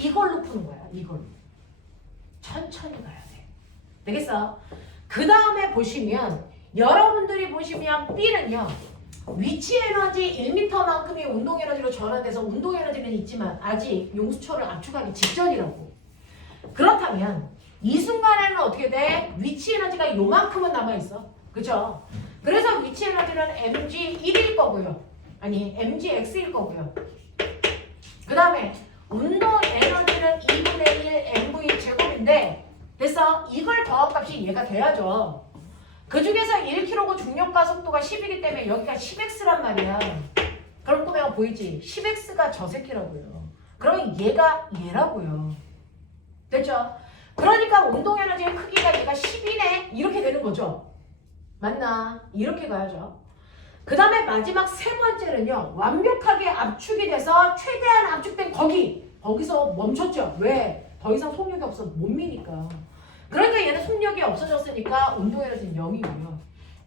이걸로 푸는 거야. 이걸로. 천천히 가야 돼. 되겠어? 그 다음에 보시면 여러분들이 보시면 B는요. 위치 에너지 1m만큼의 운동 에너지로 전환돼서 운동 에너지는 있지만 아직 용수철을 압축하기 직전이라고. 그렇다면 이 순간에는 어떻게 돼? 위치 에너지가 요만큼은 남아있어. 그쵸? 그래서 위치 에너지는 mg1일 거고요. 아니 mgx일 거고요. 그 다음에 운동 에너지는 2분의 1 mv 제곱인데 됐어? 이걸 더한 값이 얘가 돼야죠. 그 중에서 1kg고 중력 가속도가 10이기 때문에 여기가 10x란 말이야. 그럼 꼬매가 보이지? 10x가 저 새끼라고요. 그러면 얘가 얘라고요. 됐죠? 그러니까 운동 에너지의 크기가 얘가 10이네 이렇게 되는 거죠. 맞나? 이렇게 가야죠. 그 다음에 마지막 세 번째는요. 완벽하게 압축이 돼서 최대한 압축된 거기서 멈췄죠. 왜? 더 이상 속력이 없어 못 미니까. 그러니까 얘는 속력이 없어졌으니까 운동 에너지는 0이고요.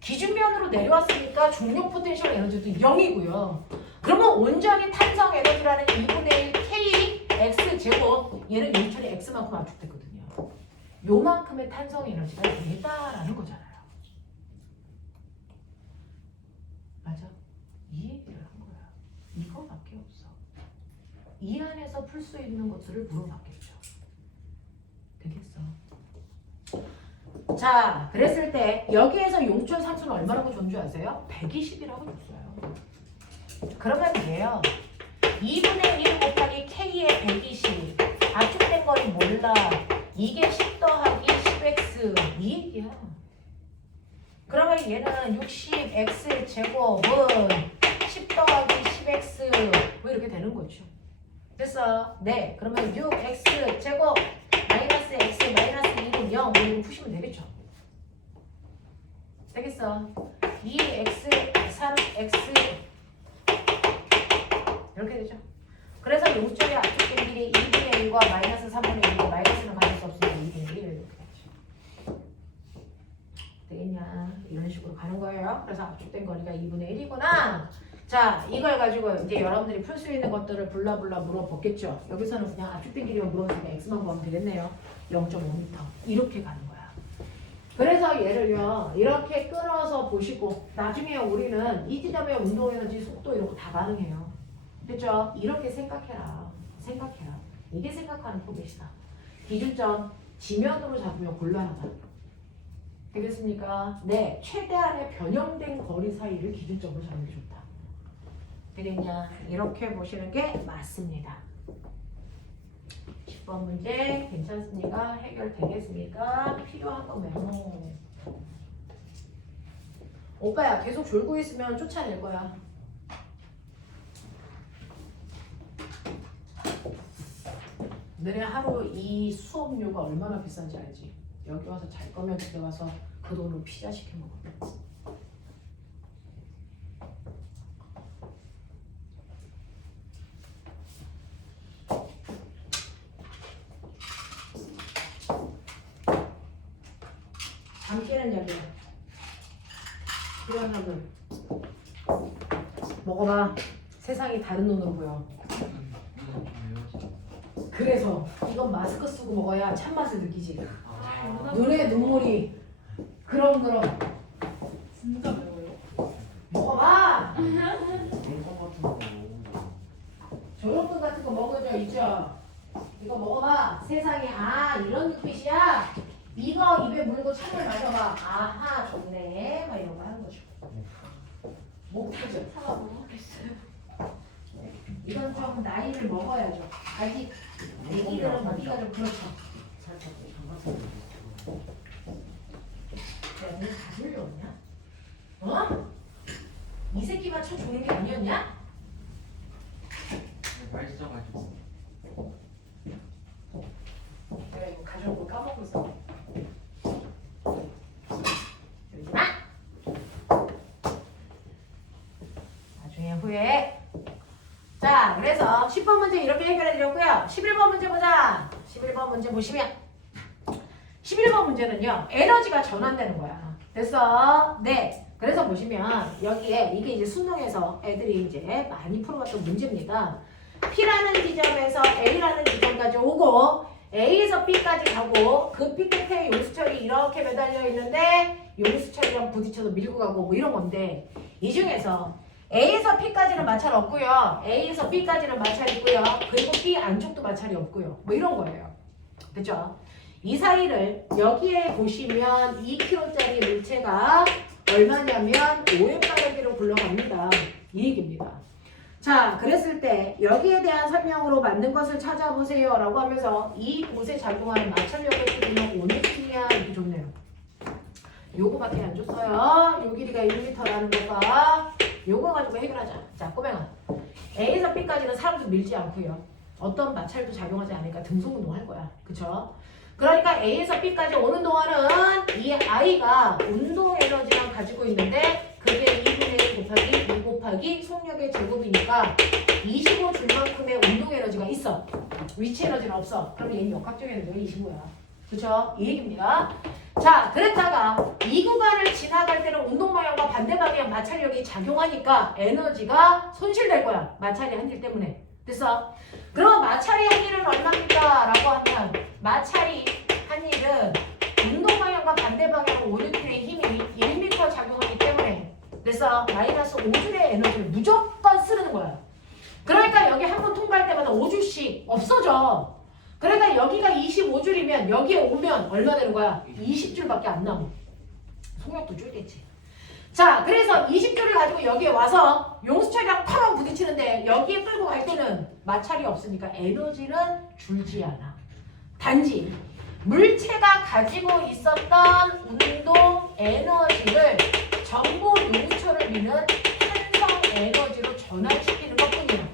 기준면으로 내려왔으니까 중력 포텐셜 에너지도 0이고요. 그러면 온전히 탄성 에너지라는 2분의 1 K X 제곱 얘는 용철이 X만큼 압축됐거든요. 요만큼의 탄성 에너지가 얘다라는 거잖아요. 맞아? 이 얘기를 한 거야. 이거밖에 없어. 이 안에서 풀 수 있는 것들을 물어봤겠죠. 되겠어? 자, 그랬을 때 여기에서 용철 상수는 얼마라고 준 줄 아세요? 120이라고 줬어요. 그러면 돼요. 2분의 1 곱하기 K의 120 압축된 거리 몰라. 이게 10 더하기 10x 이 얘기야. 그러면 얘는 60x 제곱은 10 더하기 10x 뭐 이렇게 되는 거죠. 됐어? 네. 그러면 6x 제곱 마이너스 x 마이너스 2는 0 이렇게 푸시면 되겠죠. 되겠어? 2x 3x 이렇게 되죠. 그래서 용점이 압축된 길이 2분의 1과 마이너스 3분의 1이고 마이너스는 가질 수 없으니까 2분의 1 이렇게 되죠. 되겠냐? 이런 식으로 가는 거예요. 그래서 압축된 거리가 2분의 1이구나. 자, 이걸 가지고 이제 여러분들이 풀 수 있는 것들을 불러불러 물어보겠죠. 여기서는 그냥 압축된 길이만 물어보면 x만 구하면 되겠네요. 0.5m 이렇게 가는 거야. 그래서 얘를요 이렇게 끊어서 보시고 나중에 우리는 이 지점의 운동에너지 속도 이런 거 다 가능해요. 됐죠? 이렇게 생각해라. 생각해라. 이게 생각하는 포맷이다. 기준점 지면으로 잡으면 곤란하다. 되겠습니까? 네. 최대한의 변형된 거리 사이를 기준점으로 잡는 게 좋다. 되겠냐? 이렇게 보시는 게 맞습니다. 10번 문제 괜찮습니까? 해결되겠습니까? 필요한 거 메모. 오빠야 계속 졸고 있으면 쫓아낼 거야. 너네 하루 이 수업료가 얼마나 비싼지 알지? 여기 와서 잘 거면 집에 와서 그 돈으로 피자 시켜 먹어. 잠 깨는 약이야. 필요한 사람들 먹어봐. 세상이 다른 눈으로 보여. 그래서 이건 마스크 쓰고 먹어야 참맛을 느끼지. 눈에 눈물이 그럼 진짜 매워요. 먹어봐. 거 조용근 같은 거 먹어줘. 있죠. 이거 먹어봐. 세상에 아 이런 눈빛이야. 이거 입에 물고 참을 마셔봐. 아하 좋네. 막 이런 거 하는 거죠. 목표죠. 하나 못 먹겠어요. 이건 좀 나이를 먹어야죠. 아직 애기들은 먹기가 좀 그렇죠. 살짝 장갑 내가 너다 졸려왔냐? 어? 이 새끼만 쳐주는 게 아니었냐? 맛있어가지고 내가 이거 가져온 거 까먹고 있어. 이러지 마! 나중에 후회해. 자, 그래서 10번 문제 이렇게 해결해 드렸고요. 11번 문제 보자. 11번 문제 보시면 11번 문제는요. 에너지가 전환되는 거야. 됐어? 네. 그래서 보시면 여기에 이게 이제 수능에서 애들이 이제 많이 풀어봤던 문제입니다. P라는 지점에서 A라는 지점까지 오고 A에서 B까지 가고 그 P 끝에 용수철이 이렇게 매달려 있는데 용수철이랑 부딪혀서 밀고 가고 뭐 이런 건데 이 중에서 A에서 P까지는 마찰 없고요. A에서 B까지는 마찰 있고요. 그리고 B 안쪽도 마찰이 없고요. 뭐 이런 거예요. 그죠? 이 사이를 여기에 보시면 2kg짜리 물체가 얼마냐면 5의 빠르기로 굴러갑니다. 이 얘기입니다. 자, 그랬을 때 여기에 대한 설명으로 맞는 것을 찾아보세요 라고 하면서 이 곳에 작용하는 마찰력의 크기는 5N이야 이렇게 줬네요. 요거밖에 안 줬어요. 요 길이가 1m라는 거가 요거 가지고 해결하자. 자, 꼬맹아. A에서 B까지는 사람도 밀지 않고요. 어떤 마찰도 작용하지 않으니까 등속운동 할 거야. 그쵸? 그러니까 A에서 B까지 오는 동안은 이 I가 운동 에너지랑 가지고 있는데 그게 2분의 1 곱하기 2 곱하기 속력의 제곱이니까 25줄만큼의 운동 에너지가 있어. 위치 에너지는 없어. 그러면 얘는 역학적 에너지가 25야. 그쵸? 이 얘기입니다. 자, 그랬다가 이 구간을 지나갈 때는 운동 방향과 반대 방향 마찰력이 작용하니까 에너지가 손실될 거야. 마찰이 한 일 때문에. 됐어? 그럼 마찰이 한 일은 얼마입니까? 라고 하면 마찰이 한 일은 운동 방향과 반대 방향 5N의 힘이 1m 작용하기 때문에 그래서 마이너스 5줄의 에너지를 무조건 쓰는 거야. 그러니까 여기 한 번 통과할 때마다 5줄씩 없어져. 그러니까 여기가 25줄이면 여기에 오면 얼마 되는 거야? 20줄밖에 안 남아. 속력도 줄겠지. 자, 그래서 20줄을 가지고 여기에 와서 용수철이랑 팡 부딪히는데 여기에 끌고 갈 때는 마찰이 없으니까 에너지는 줄지 않아. 단지 물체가 가지고 있었던 운동 에너지를 전부 용수철을 미는 탄성 에너지로 전환시키는 것뿐이야.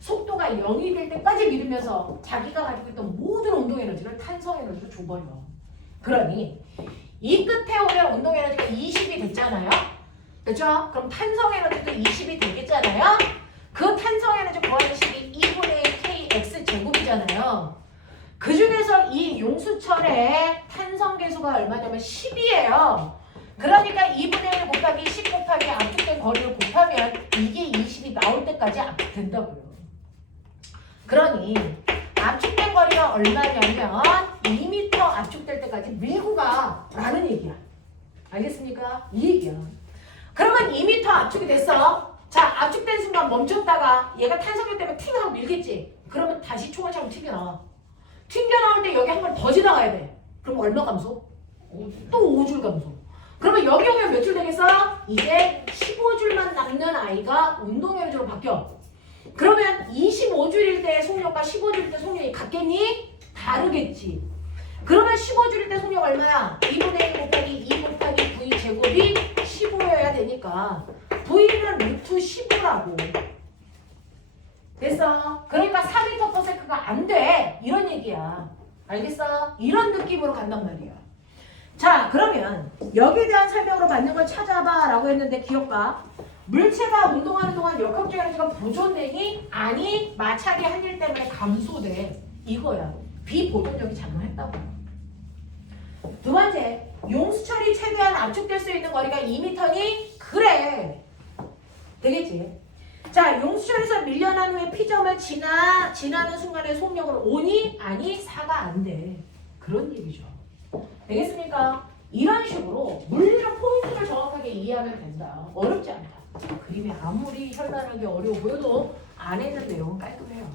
속도가 0이 될 때까지 미루면서 자기가 가지고 있던 모든 운동 에너지를 탄성 에너지로 줘버려. 그러니 이 끝에 오면 운동 에너지가 20이 됐잖아요. 그렇죠? 그럼 탄성 에너지도 20이 되겠잖아요. 그 탄성 에너지 구하는 식이 2분의 kx 제곱이잖아요. 그 중에서 이 용수철의 탄성 계수가 얼마냐면 10이에요. 그러니까 2분의 1 곱하기 10 곱하기 압축된 거리를 곱하면 이게 20이 나올 때까지 압축된다고요. 그러니 압축된 거리가 얼마냐면 2m 압축될 때까지 밀고 가 라는 얘기야. 알겠습니까? 이 얘기야. 그러면 2m 압축이 됐어. 자, 압축된 순간 멈췄다가 얘가 탄성력 때문에 팅 하고 밀겠지. 그러면 다시 총알처럼 튕겨나와. 튕겨나올 때 여기 한 번 더 지나가야 돼. 그럼 얼마 감소? 또 5줄 감소. 그러면 여기 오면 몇 줄 되겠어? 이제 15줄만 남는 아이가 운동 에너지로 바뀌어. 그러면 25줄일 때 속력과 15줄일 때 속력이 같겠니? 다르겠지. 그러면 15줄일 때 속력 얼마야? 2분의 1 곱하기 2 곱하기 v 제곱이 15여야 되니까 v는 루트 15라고. 됐어? 그러니까 4m/s가 안 돼. 이런 얘기야. 알겠어? 이런 느낌으로 간단 말이야. 자, 그러면 여기에 대한 설명으로 받는 걸 찾아봐 라고 했는데 기억봐. 물체가 운동하는 동안 역학적 에너지가 보존되니? 아니, 마찰이 한 일 때문에 감소돼. 이거야. 비보존력이 작용했다고. 두 번째, 용수철이 최대한 압축될 수 있는 거리가 2m니? 그래. 되겠지? 자, 용수철에서 밀려난 후에 P점을 지나는 순간에 속력을 5니? 아니, 4가 안 돼. 그런 얘기죠. 되겠습니까? 이런 식으로 물리적 포인트를 정확하게 이해하면 된다. 어렵지 않다. 그림이 아무리 현란하게 어려워 보여도 안 했는 내용은 깔끔해요.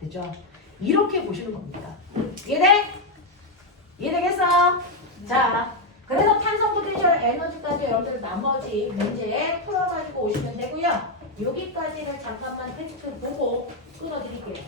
됐죠? 이렇게 보시는 겁니다. 이해돼? 이해되겠어? 자, 그래서 탄성 포텐셜 에너지까지 여러분들 나머지 문제 풀어가지고 오시면 되고요. 여기까지는 잠깐만 텍스트 보고 끊어드릴게요.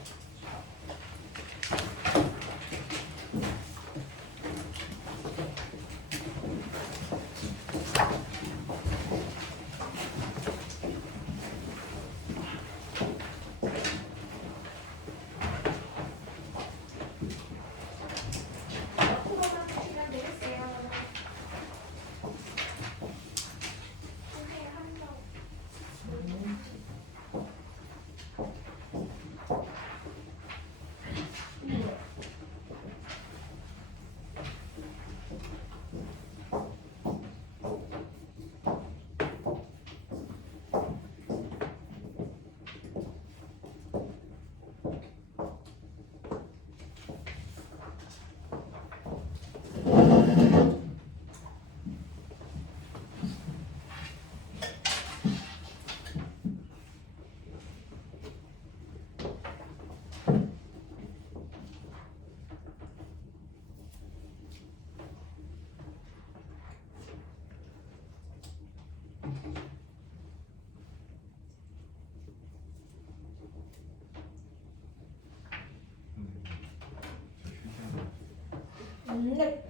네.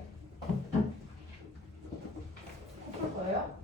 풀 거예요?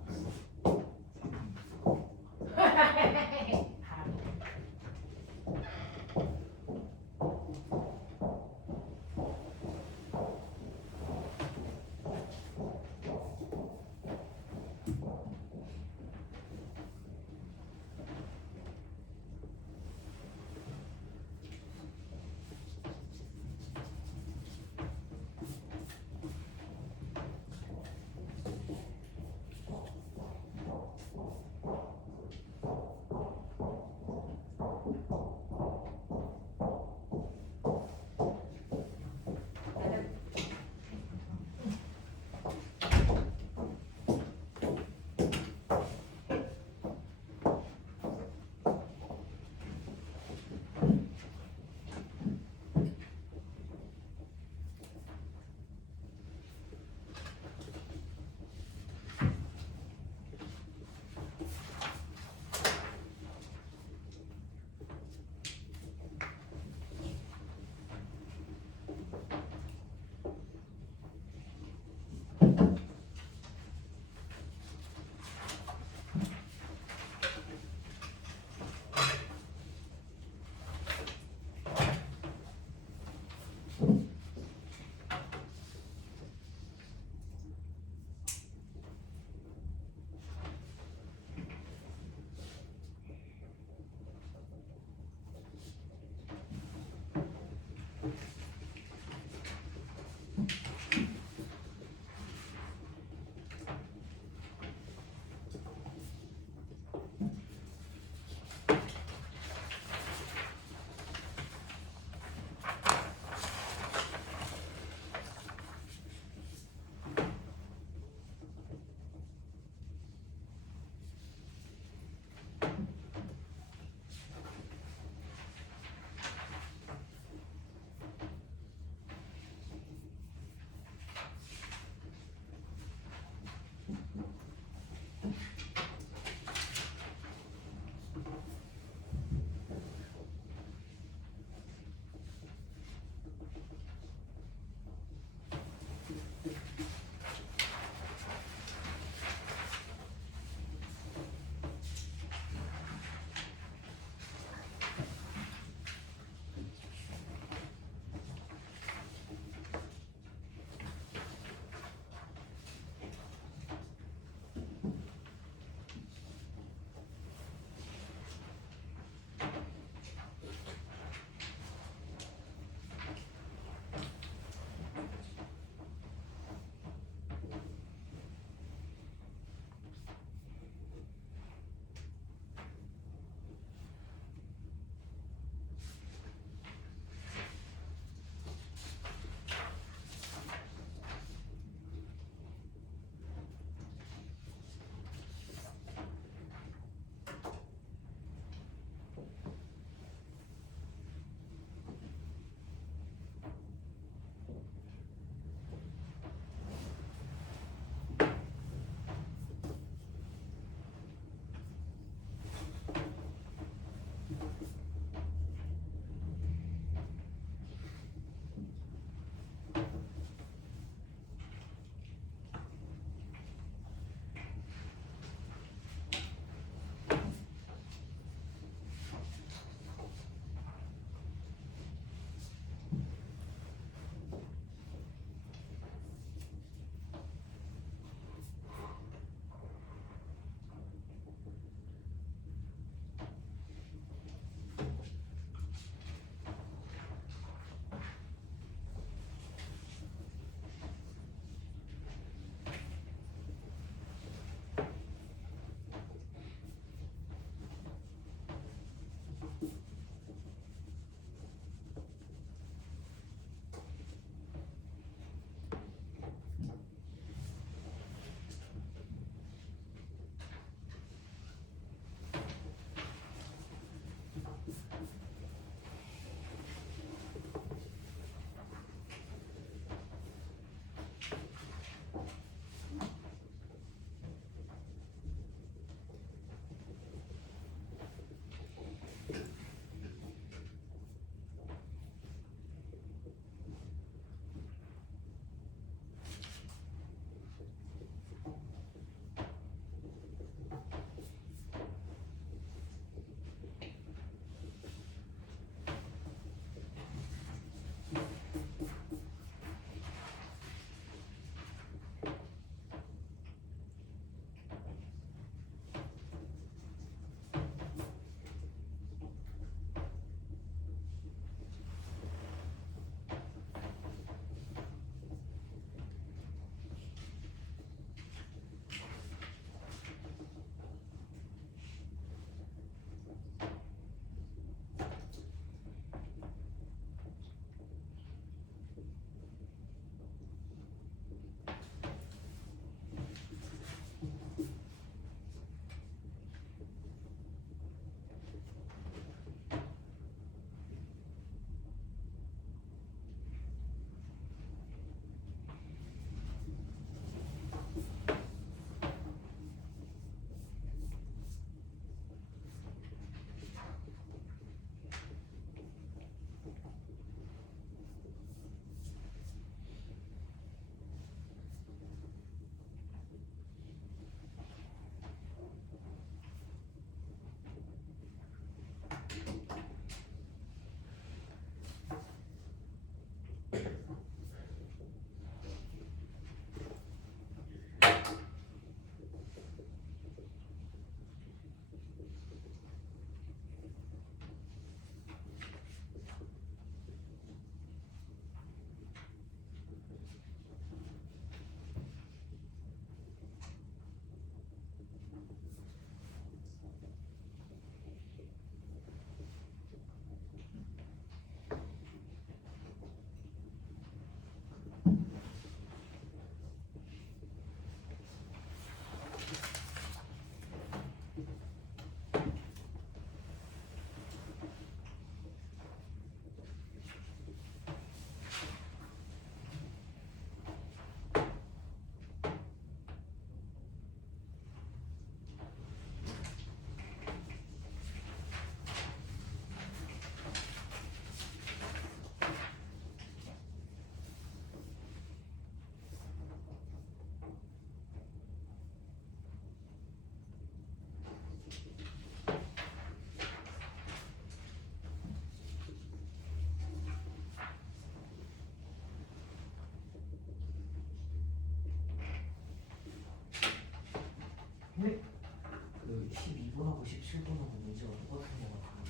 그 12분하고 17분하고 문제가 똑같은 거 같아요.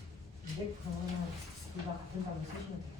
근데 그러면은 둘 다 같은 답을 쓰시면 돼요.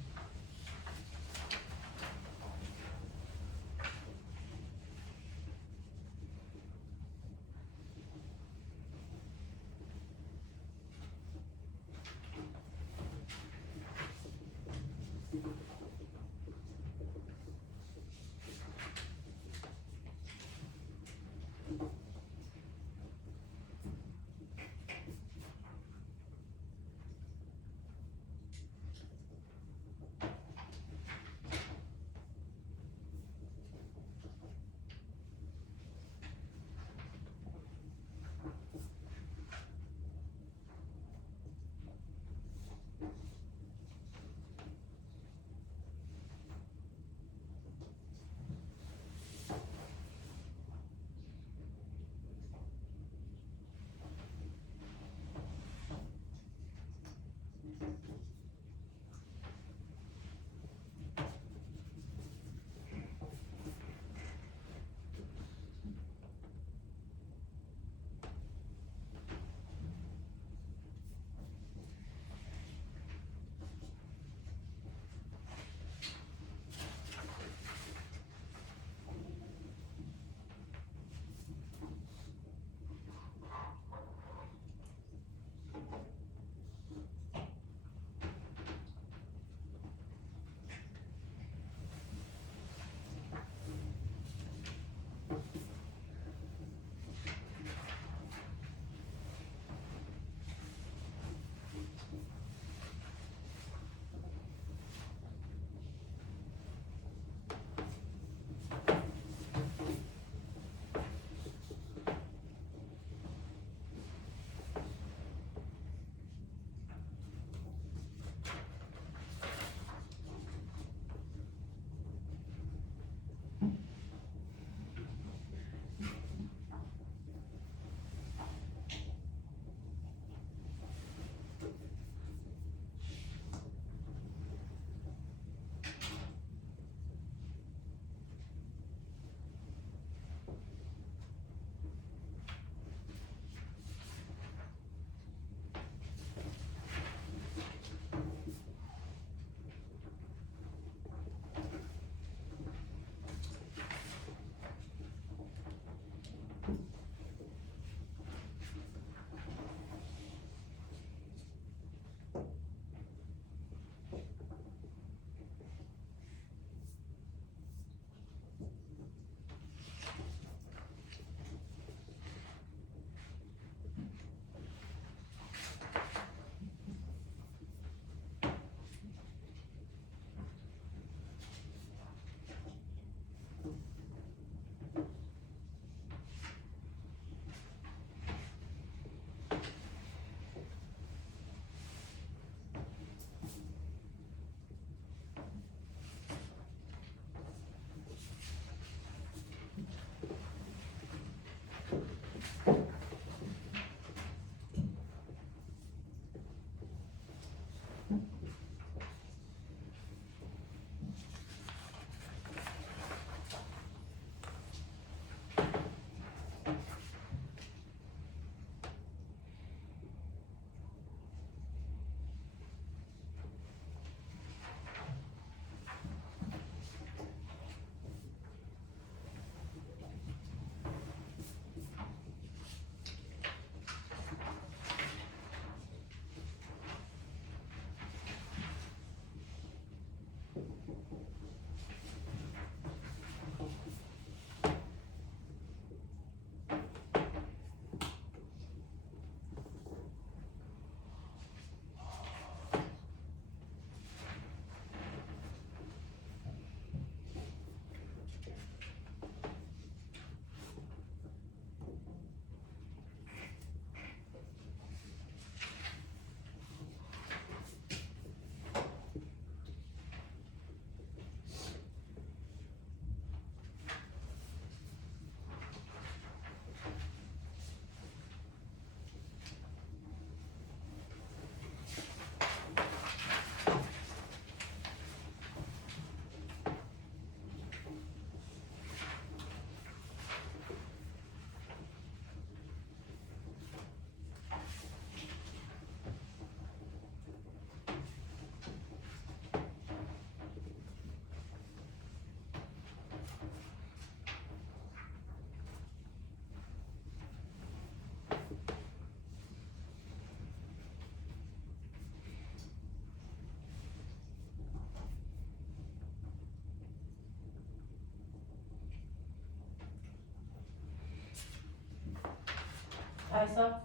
다 했어?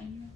아니요.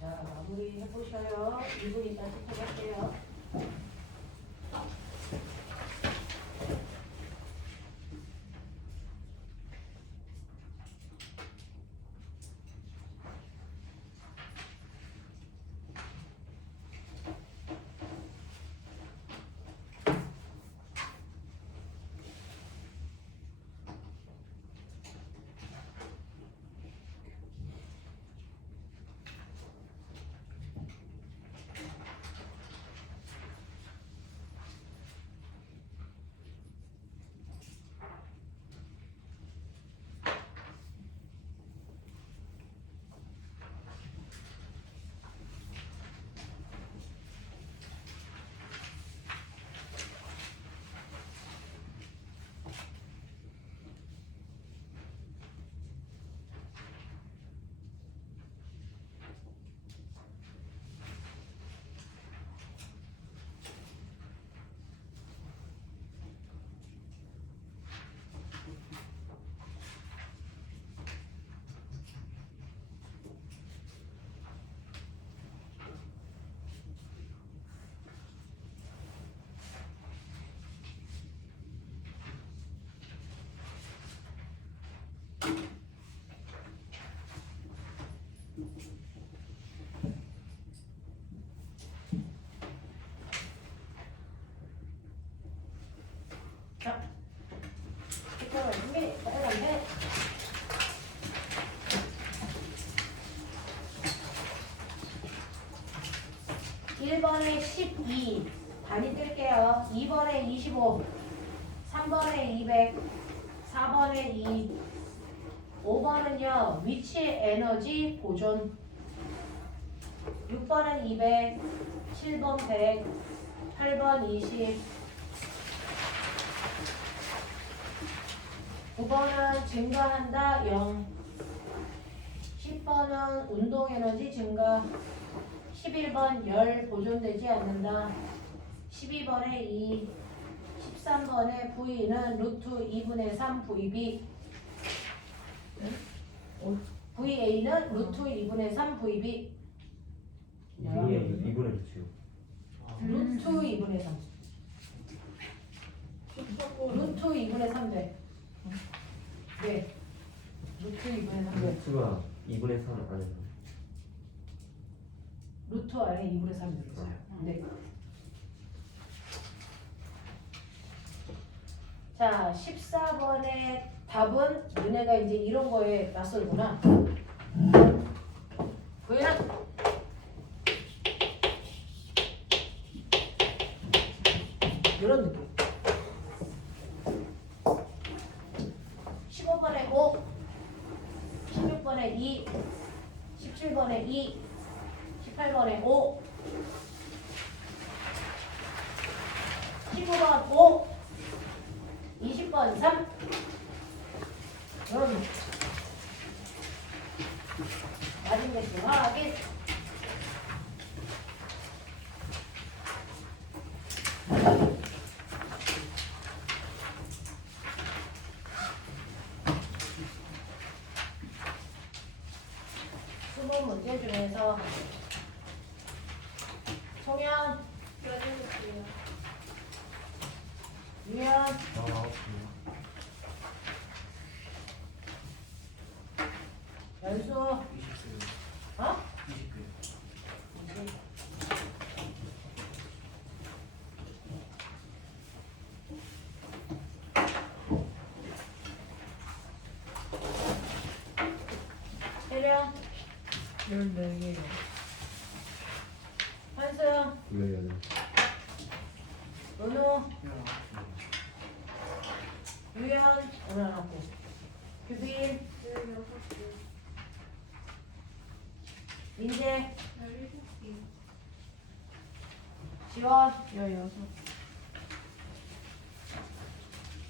자, 마무리 해보셔요. 2분 있다 체크할게요. 10번을 준비. 빨간색. 1번에 12 단위 뜰게요. 2번에 25 3번에 200 4번에 2 5번은요 위치 에너지 보존 6번은 200 7번 100 8번 20 9번은 증가한다 0 10번은 운동 에너지 증가 11번 열 보존되지 않는다 12번에 2 13번에 V는 루트 2분의 3 VB VA는 루트 2분의 3 VB 이게 2분의 6이요. 루트 2분의 3 루트 2분의 3 돼. 네. 루트 2분의 3 돼. 루트가 2분의 3 안에 루트 안에 2분의 3이 들어있어요. 네. 자, 14번의 답은 너네가 이제 이런 거에 낯설구나. 보이나? 이런 느낌. 15번에 5, 16번에 2, 17번에 2, 18번에 5, 19번 5, 20번 3. 이런 맞은 개수 확인. 수분 문제 중에서 송현, 유연, 연수, 20개. 어? 20개. 혜령, 14개. 한승, 18. 은우, 유연, 오늘 안 왔고, 규빈, 16개. 민재, 17개. 지원, 16개.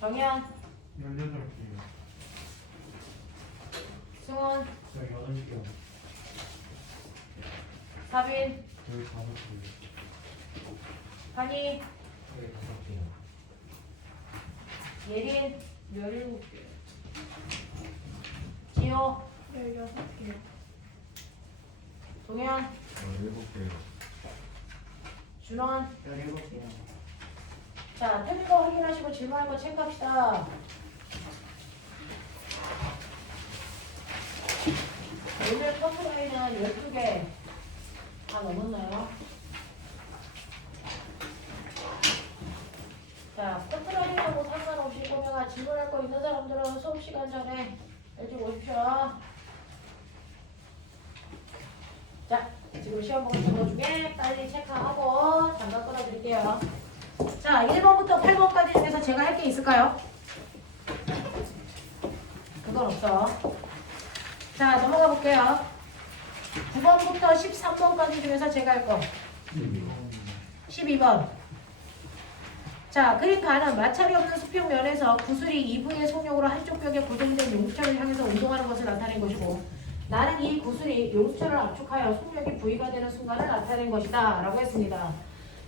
정현, 18개. 승훈, 18개. 사빈, 15개. 한이, 15개. 예린, 17개. 지호, 16개. 동현, 7개. 준원. 17개. 자, 틀린 거 확인하시고 질문할 거 체크합시다. 오늘 커플라인은 12개 다 넘었나요? 자, 커플라인하고 상관없이 보면 질문할 거 있는 사람들은 수업 시간 전에 일찍 오십시오. 자, 지금 시험 보는 번호 중에 빨리 체크하고 잠깐 끊어드릴게요. 자, 1번부터 8번까지 중에서 제가 할 게 있을까요? 그건 없어. 자, 넘어가 볼게요. 9번부터 13번까지 중에서 제가 할 거. 12번. 자, 그러니까는 마찰이 없는 수평면에서 구슬이 이부의 속력으로 한쪽 벽에 고정된 용수철을 향해서 운동하는 것을 나타낸 것이고, 나는 이 구슬이 용수철을 압축하여 속력이 V가 되는 순간을 나타낸 것이다 라고 했습니다.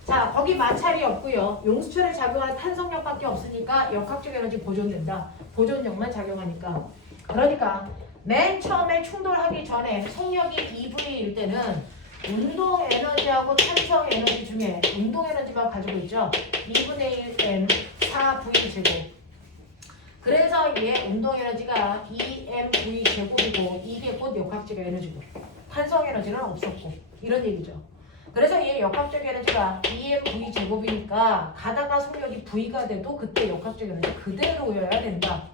자, 거기 마찰이 없고요. 용수철에 작용한 탄성력밖에 없으니까 역학적 에너지 보존된다. 보존력만 작용하니까. 그러니까 맨 처음에 충돌하기 전에 속력이 2V일 때는 운동 에너지하고 탄성 에너지 중에 운동 에너지만 가지고 있죠. 2분의 1m 4V 제곱. 그래서 얘 운동 에너지가 2mV 제곱이고 이게 곧 역학적 에너지고 탄성 에너지는 없었고 이런 얘기죠. 그래서 얘 역학적 에너지가 2mV 제곱이니까 가다가 속력이 V가 돼도 그때 역학적 에너지 그대로여야 된다.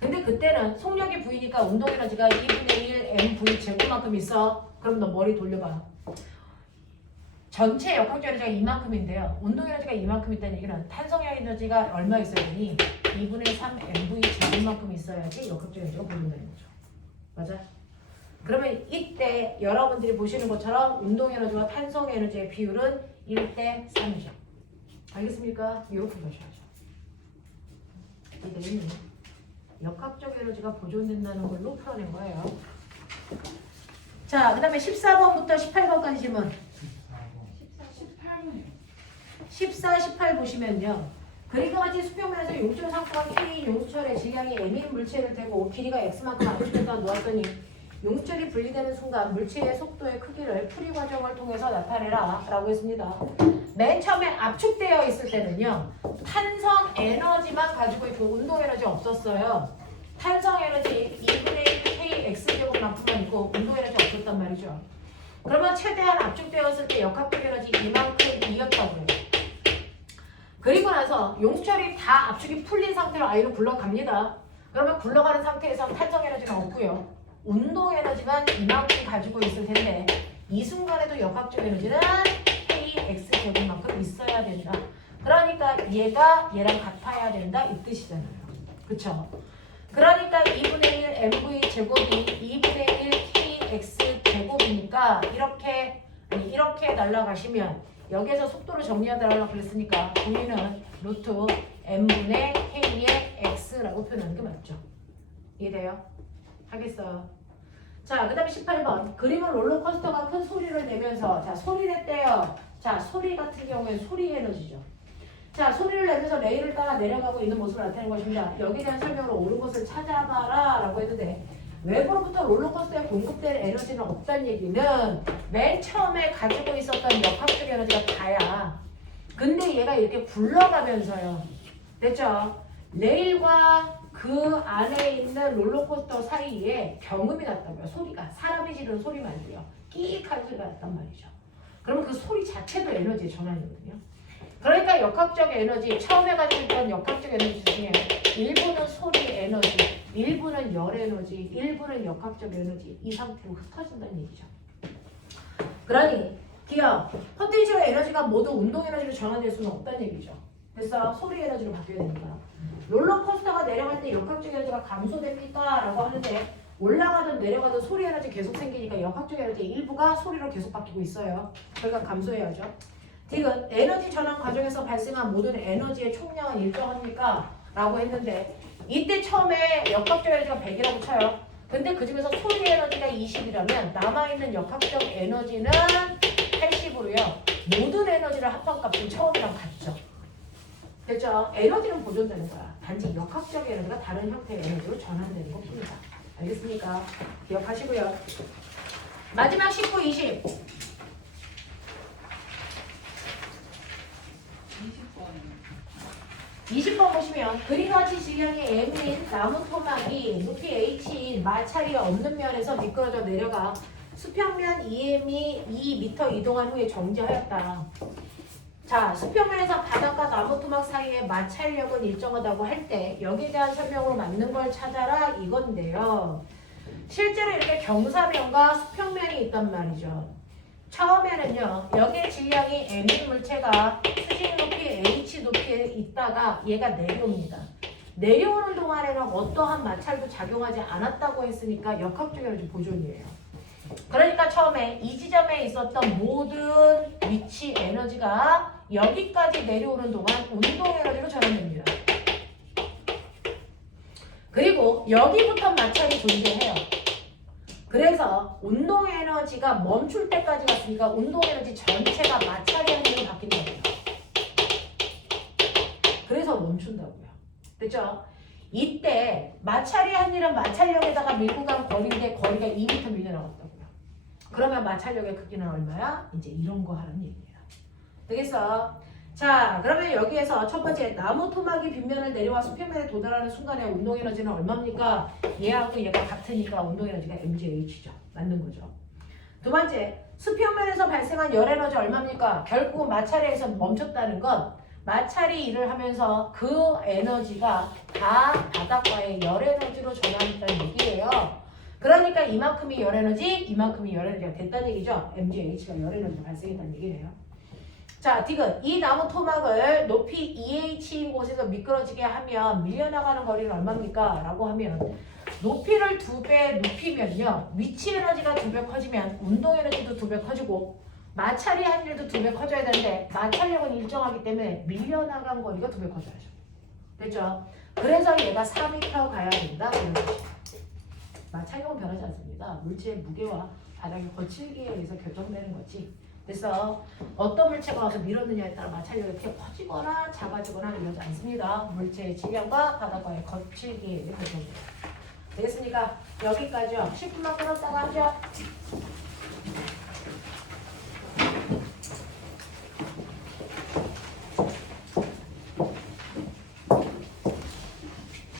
근데 그때는 속력이 V니까 운동 에너지가 2분의 1 mv 제곱만큼 있어. 그럼 너 머리 돌려봐. 전체 역학적 에너지가 이만큼인데요. 운동 에너지가 이만큼 있다는 얘기는 탄성형 에너지가 얼마 있어야 되니? 2분의 3 mv 제곱만큼 있어야지 역학적 에너지가 보존되는 거죠. 맞아? 그러면 이때 여러분들이 보시는 것처럼 운동 에너지와 탄성 에너지의 비율은 1대 3이죠. 알겠습니까? 이렇게 보셔야죠. 이들은 역학적 에너지가 보존된다는 걸로 풀어낸 거예요. 자, 그 다음에 14번부터 18번까지 질문. 18분이요. 14, 18 보시면요. 그림과 같이 수평면에서 용철 상수가 K인 용수철의 질량이 M인 물체를 대고 길이가 X만큼 압축해서 놓았더니 용수철이 분리되는 순간 물체의 속도의 크기를 풀이 과정을 통해서 나타내라 라고 했습니다. 맨 처음에 압축되어 있을 때는요. 탄성 에너지만 가지고 있고 운동 에너지 없었어요. 탄성 에너지 2분의 1 KX제곱만큼만 있고 운동 에너지 없었단 말이죠. 그러면 최대한 압축되었을 때 역학적 에너지 이만큼이었다고요. 그리고 나서 용수철이 다 압축이 풀린 상태로 아이로 굴러갑니다. 그러면 굴러가는 상태에서 탄성 에너지는 없고요. 운동 에너지만 이만큼 가지고 있을 텐데 이 순간에도 역학적 에너지는 KX제곱만큼 있어야 된다. 그러니까 얘가 얘랑 같아야 된다 이 뜻이잖아요. 그쵸? 그러니까 2분의 1 mv 제곱이 2분의 1 kx 제곱이니까 이렇게 날라가시면 여기에서 속도를 정리하달라고 그랬으니까 우리는 루트 m분의 k의 x라고 표현하는 게 맞죠. 이해돼요? 하겠어요. 자, 그 다음에 18번. 그림은 롤러코스터가 큰 소리를 내면서 자, 소리 냈대요. 자, 소리 같은 경우에 소리 에너지죠. 자, 소리를 내면서 레일을 따라 내려가고 있는 모습을 나타내는 것입니다. 여기에 대한 설명으로 옳은 것을 찾아봐라 라고 했는데 외부로부터 롤러코스터에 공급될 에너지는 없다는 얘기는 맨 처음에 가지고 있었던 역학적 에너지가 다야. 근데 얘가 이렇게 굴러가면서요. 됐죠? 레일과 그 안에 있는 롤러코스터 사이에 경음이 났다고요. 소리가. 사람이 지르는 소리 말고요. 끼익한 소리가 났단 말이죠. 그러면 그 소리 자체도 에너지의 전환이거든요. 그러니까 역학적 에너지, 처음에 가지고 있던 역학적 에너지 중에 일부는 소리 에너지, 일부는 열 에너지, 일부는 역학적 에너지 이 상태로 흩어진다는 얘기죠. 그러니 기억, 포텐셜 에너지가 모두 운동 에너지로 전환될 수는 없다는 얘기죠. 그래서 소리 에너지로 바뀌어야 되니까. 롤러코스터가 내려갈 때 역학적 에너지가 감소됩니까? 라고 하는데 올라가든 내려가든 소리 에너지 계속 생기니까 역학적 에너지 일부가 소리로 계속 바뀌고 있어요. 그러니까 감소해야죠. 디귿, 에너지 전환 과정에서 발생한 모든 에너지의 총량은 일정합니까? 라고 했는데 이때 처음에 역학적 에너지가 100이라고 쳐요. 근데 그 중에서 소리 에너지가 20이라면 남아있는 역학적 에너지는 80으로요. 모든 에너지를 합한값은 처음이랑 같죠. 됐죠? 에너지는 보존되는 거야. 단지 역학적 에너지가 다른 형태의 에너지로 전환되는 것 뿐이다. 알겠습니까? 기억하시고요. 마지막 19, 20. 20번 보시면 그림같이 질량이 m인 나무 토막이 높이 h인 마찰이 없는 면에서 미끄러져 내려가 수평면 2m이 2m 이동한 후에 정지하였다. 자, 수평면에서 바닥과 나무 토막 사이의 마찰력은 일정하다고 할 때 여기에 대한 설명으로 맞는 걸 찾아라 이건데요. 실제로 이렇게 경사면과 수평면이 있단 말이죠. 처음에는요, 여기에 질량이 m인 물체가 수직 높이 h 높이에 있다가 얘가 내려옵니다. 내려오는 동안에는 어떠한 마찰도 작용하지 않았다고 했으니까 역학적 에너지 보존이에요. 그러니까 처음에 이 지점에 있었던 모든 위치 에너지가 여기까지 내려오는 동안 운동 에너지로 전환됩니다. 그리고 여기부터 마찰이 존재해요. 그래서 운동 에너지가 멈출 때까지 갔으니까 운동 에너지 전체가 마찰이 한 일로 바뀐다고요. 그래서 멈춘다고요. 됐죠? 이때 마찰이 한 일은 마찰력에다가 밀고 간 거리인데 거리가 2m 밀려나갔다고요. 그러면 마찰력의 크기는 얼마야? 이제 이런 거 하는 얘기예요. 되겠어? 자, 그러면 여기에서 첫 번째 나무 토막이 빗면을 내려와 수평면에 도달하는 순간에 운동 에너지는 얼마입니까? 얘하고 얘가 같으니까 운동 에너지가 mgh죠. 맞는 거죠. 두 번째, 수평면에서 발생한 열 에너지 얼마입니까? 결국 마찰에 의해서 멈췄다는 건 마찰이 일을 하면서 그 에너지가 다 바닥과의 열 에너지 그러니까 이만큼이 열 에너지, 이만큼이 열 에너지가 됐다는 얘기죠. mgh가 열 에너지가 발생했다는 얘기네요. 자, 디귿. 이 나무 토막을 높이 2h인 곳에서 미끄러지게 하면 밀려나가는 거리는 얼마입니까? 라고 하면 높이를 2배 높이면요. 위치 에너지가 2배 커지면 운동 에너지도 2배 커지고 마찰이 한 일도 2배 커져야 되는데 마찰력은 일정하기 때문에 밀려나간 거리가 2배 커져야죠. 됐죠? 그래서 얘가 4m 가야 된다. 이런 뜻이에요. 마찰력은 변하지 않습니다. 물체의 무게와 바닥의 거칠기에 의해서 결정되는 거지. 그래서 어떤 물체가 와서 밀었느냐에 따라 마찰력이 이렇게 커지거나 작아지거나 이러지 않습니다. 물체의 질량과 바닥과의 거칠기에 의해 결정돼요. 되겠습니까? 여기까지요. 10분만 끊었다가 하죠.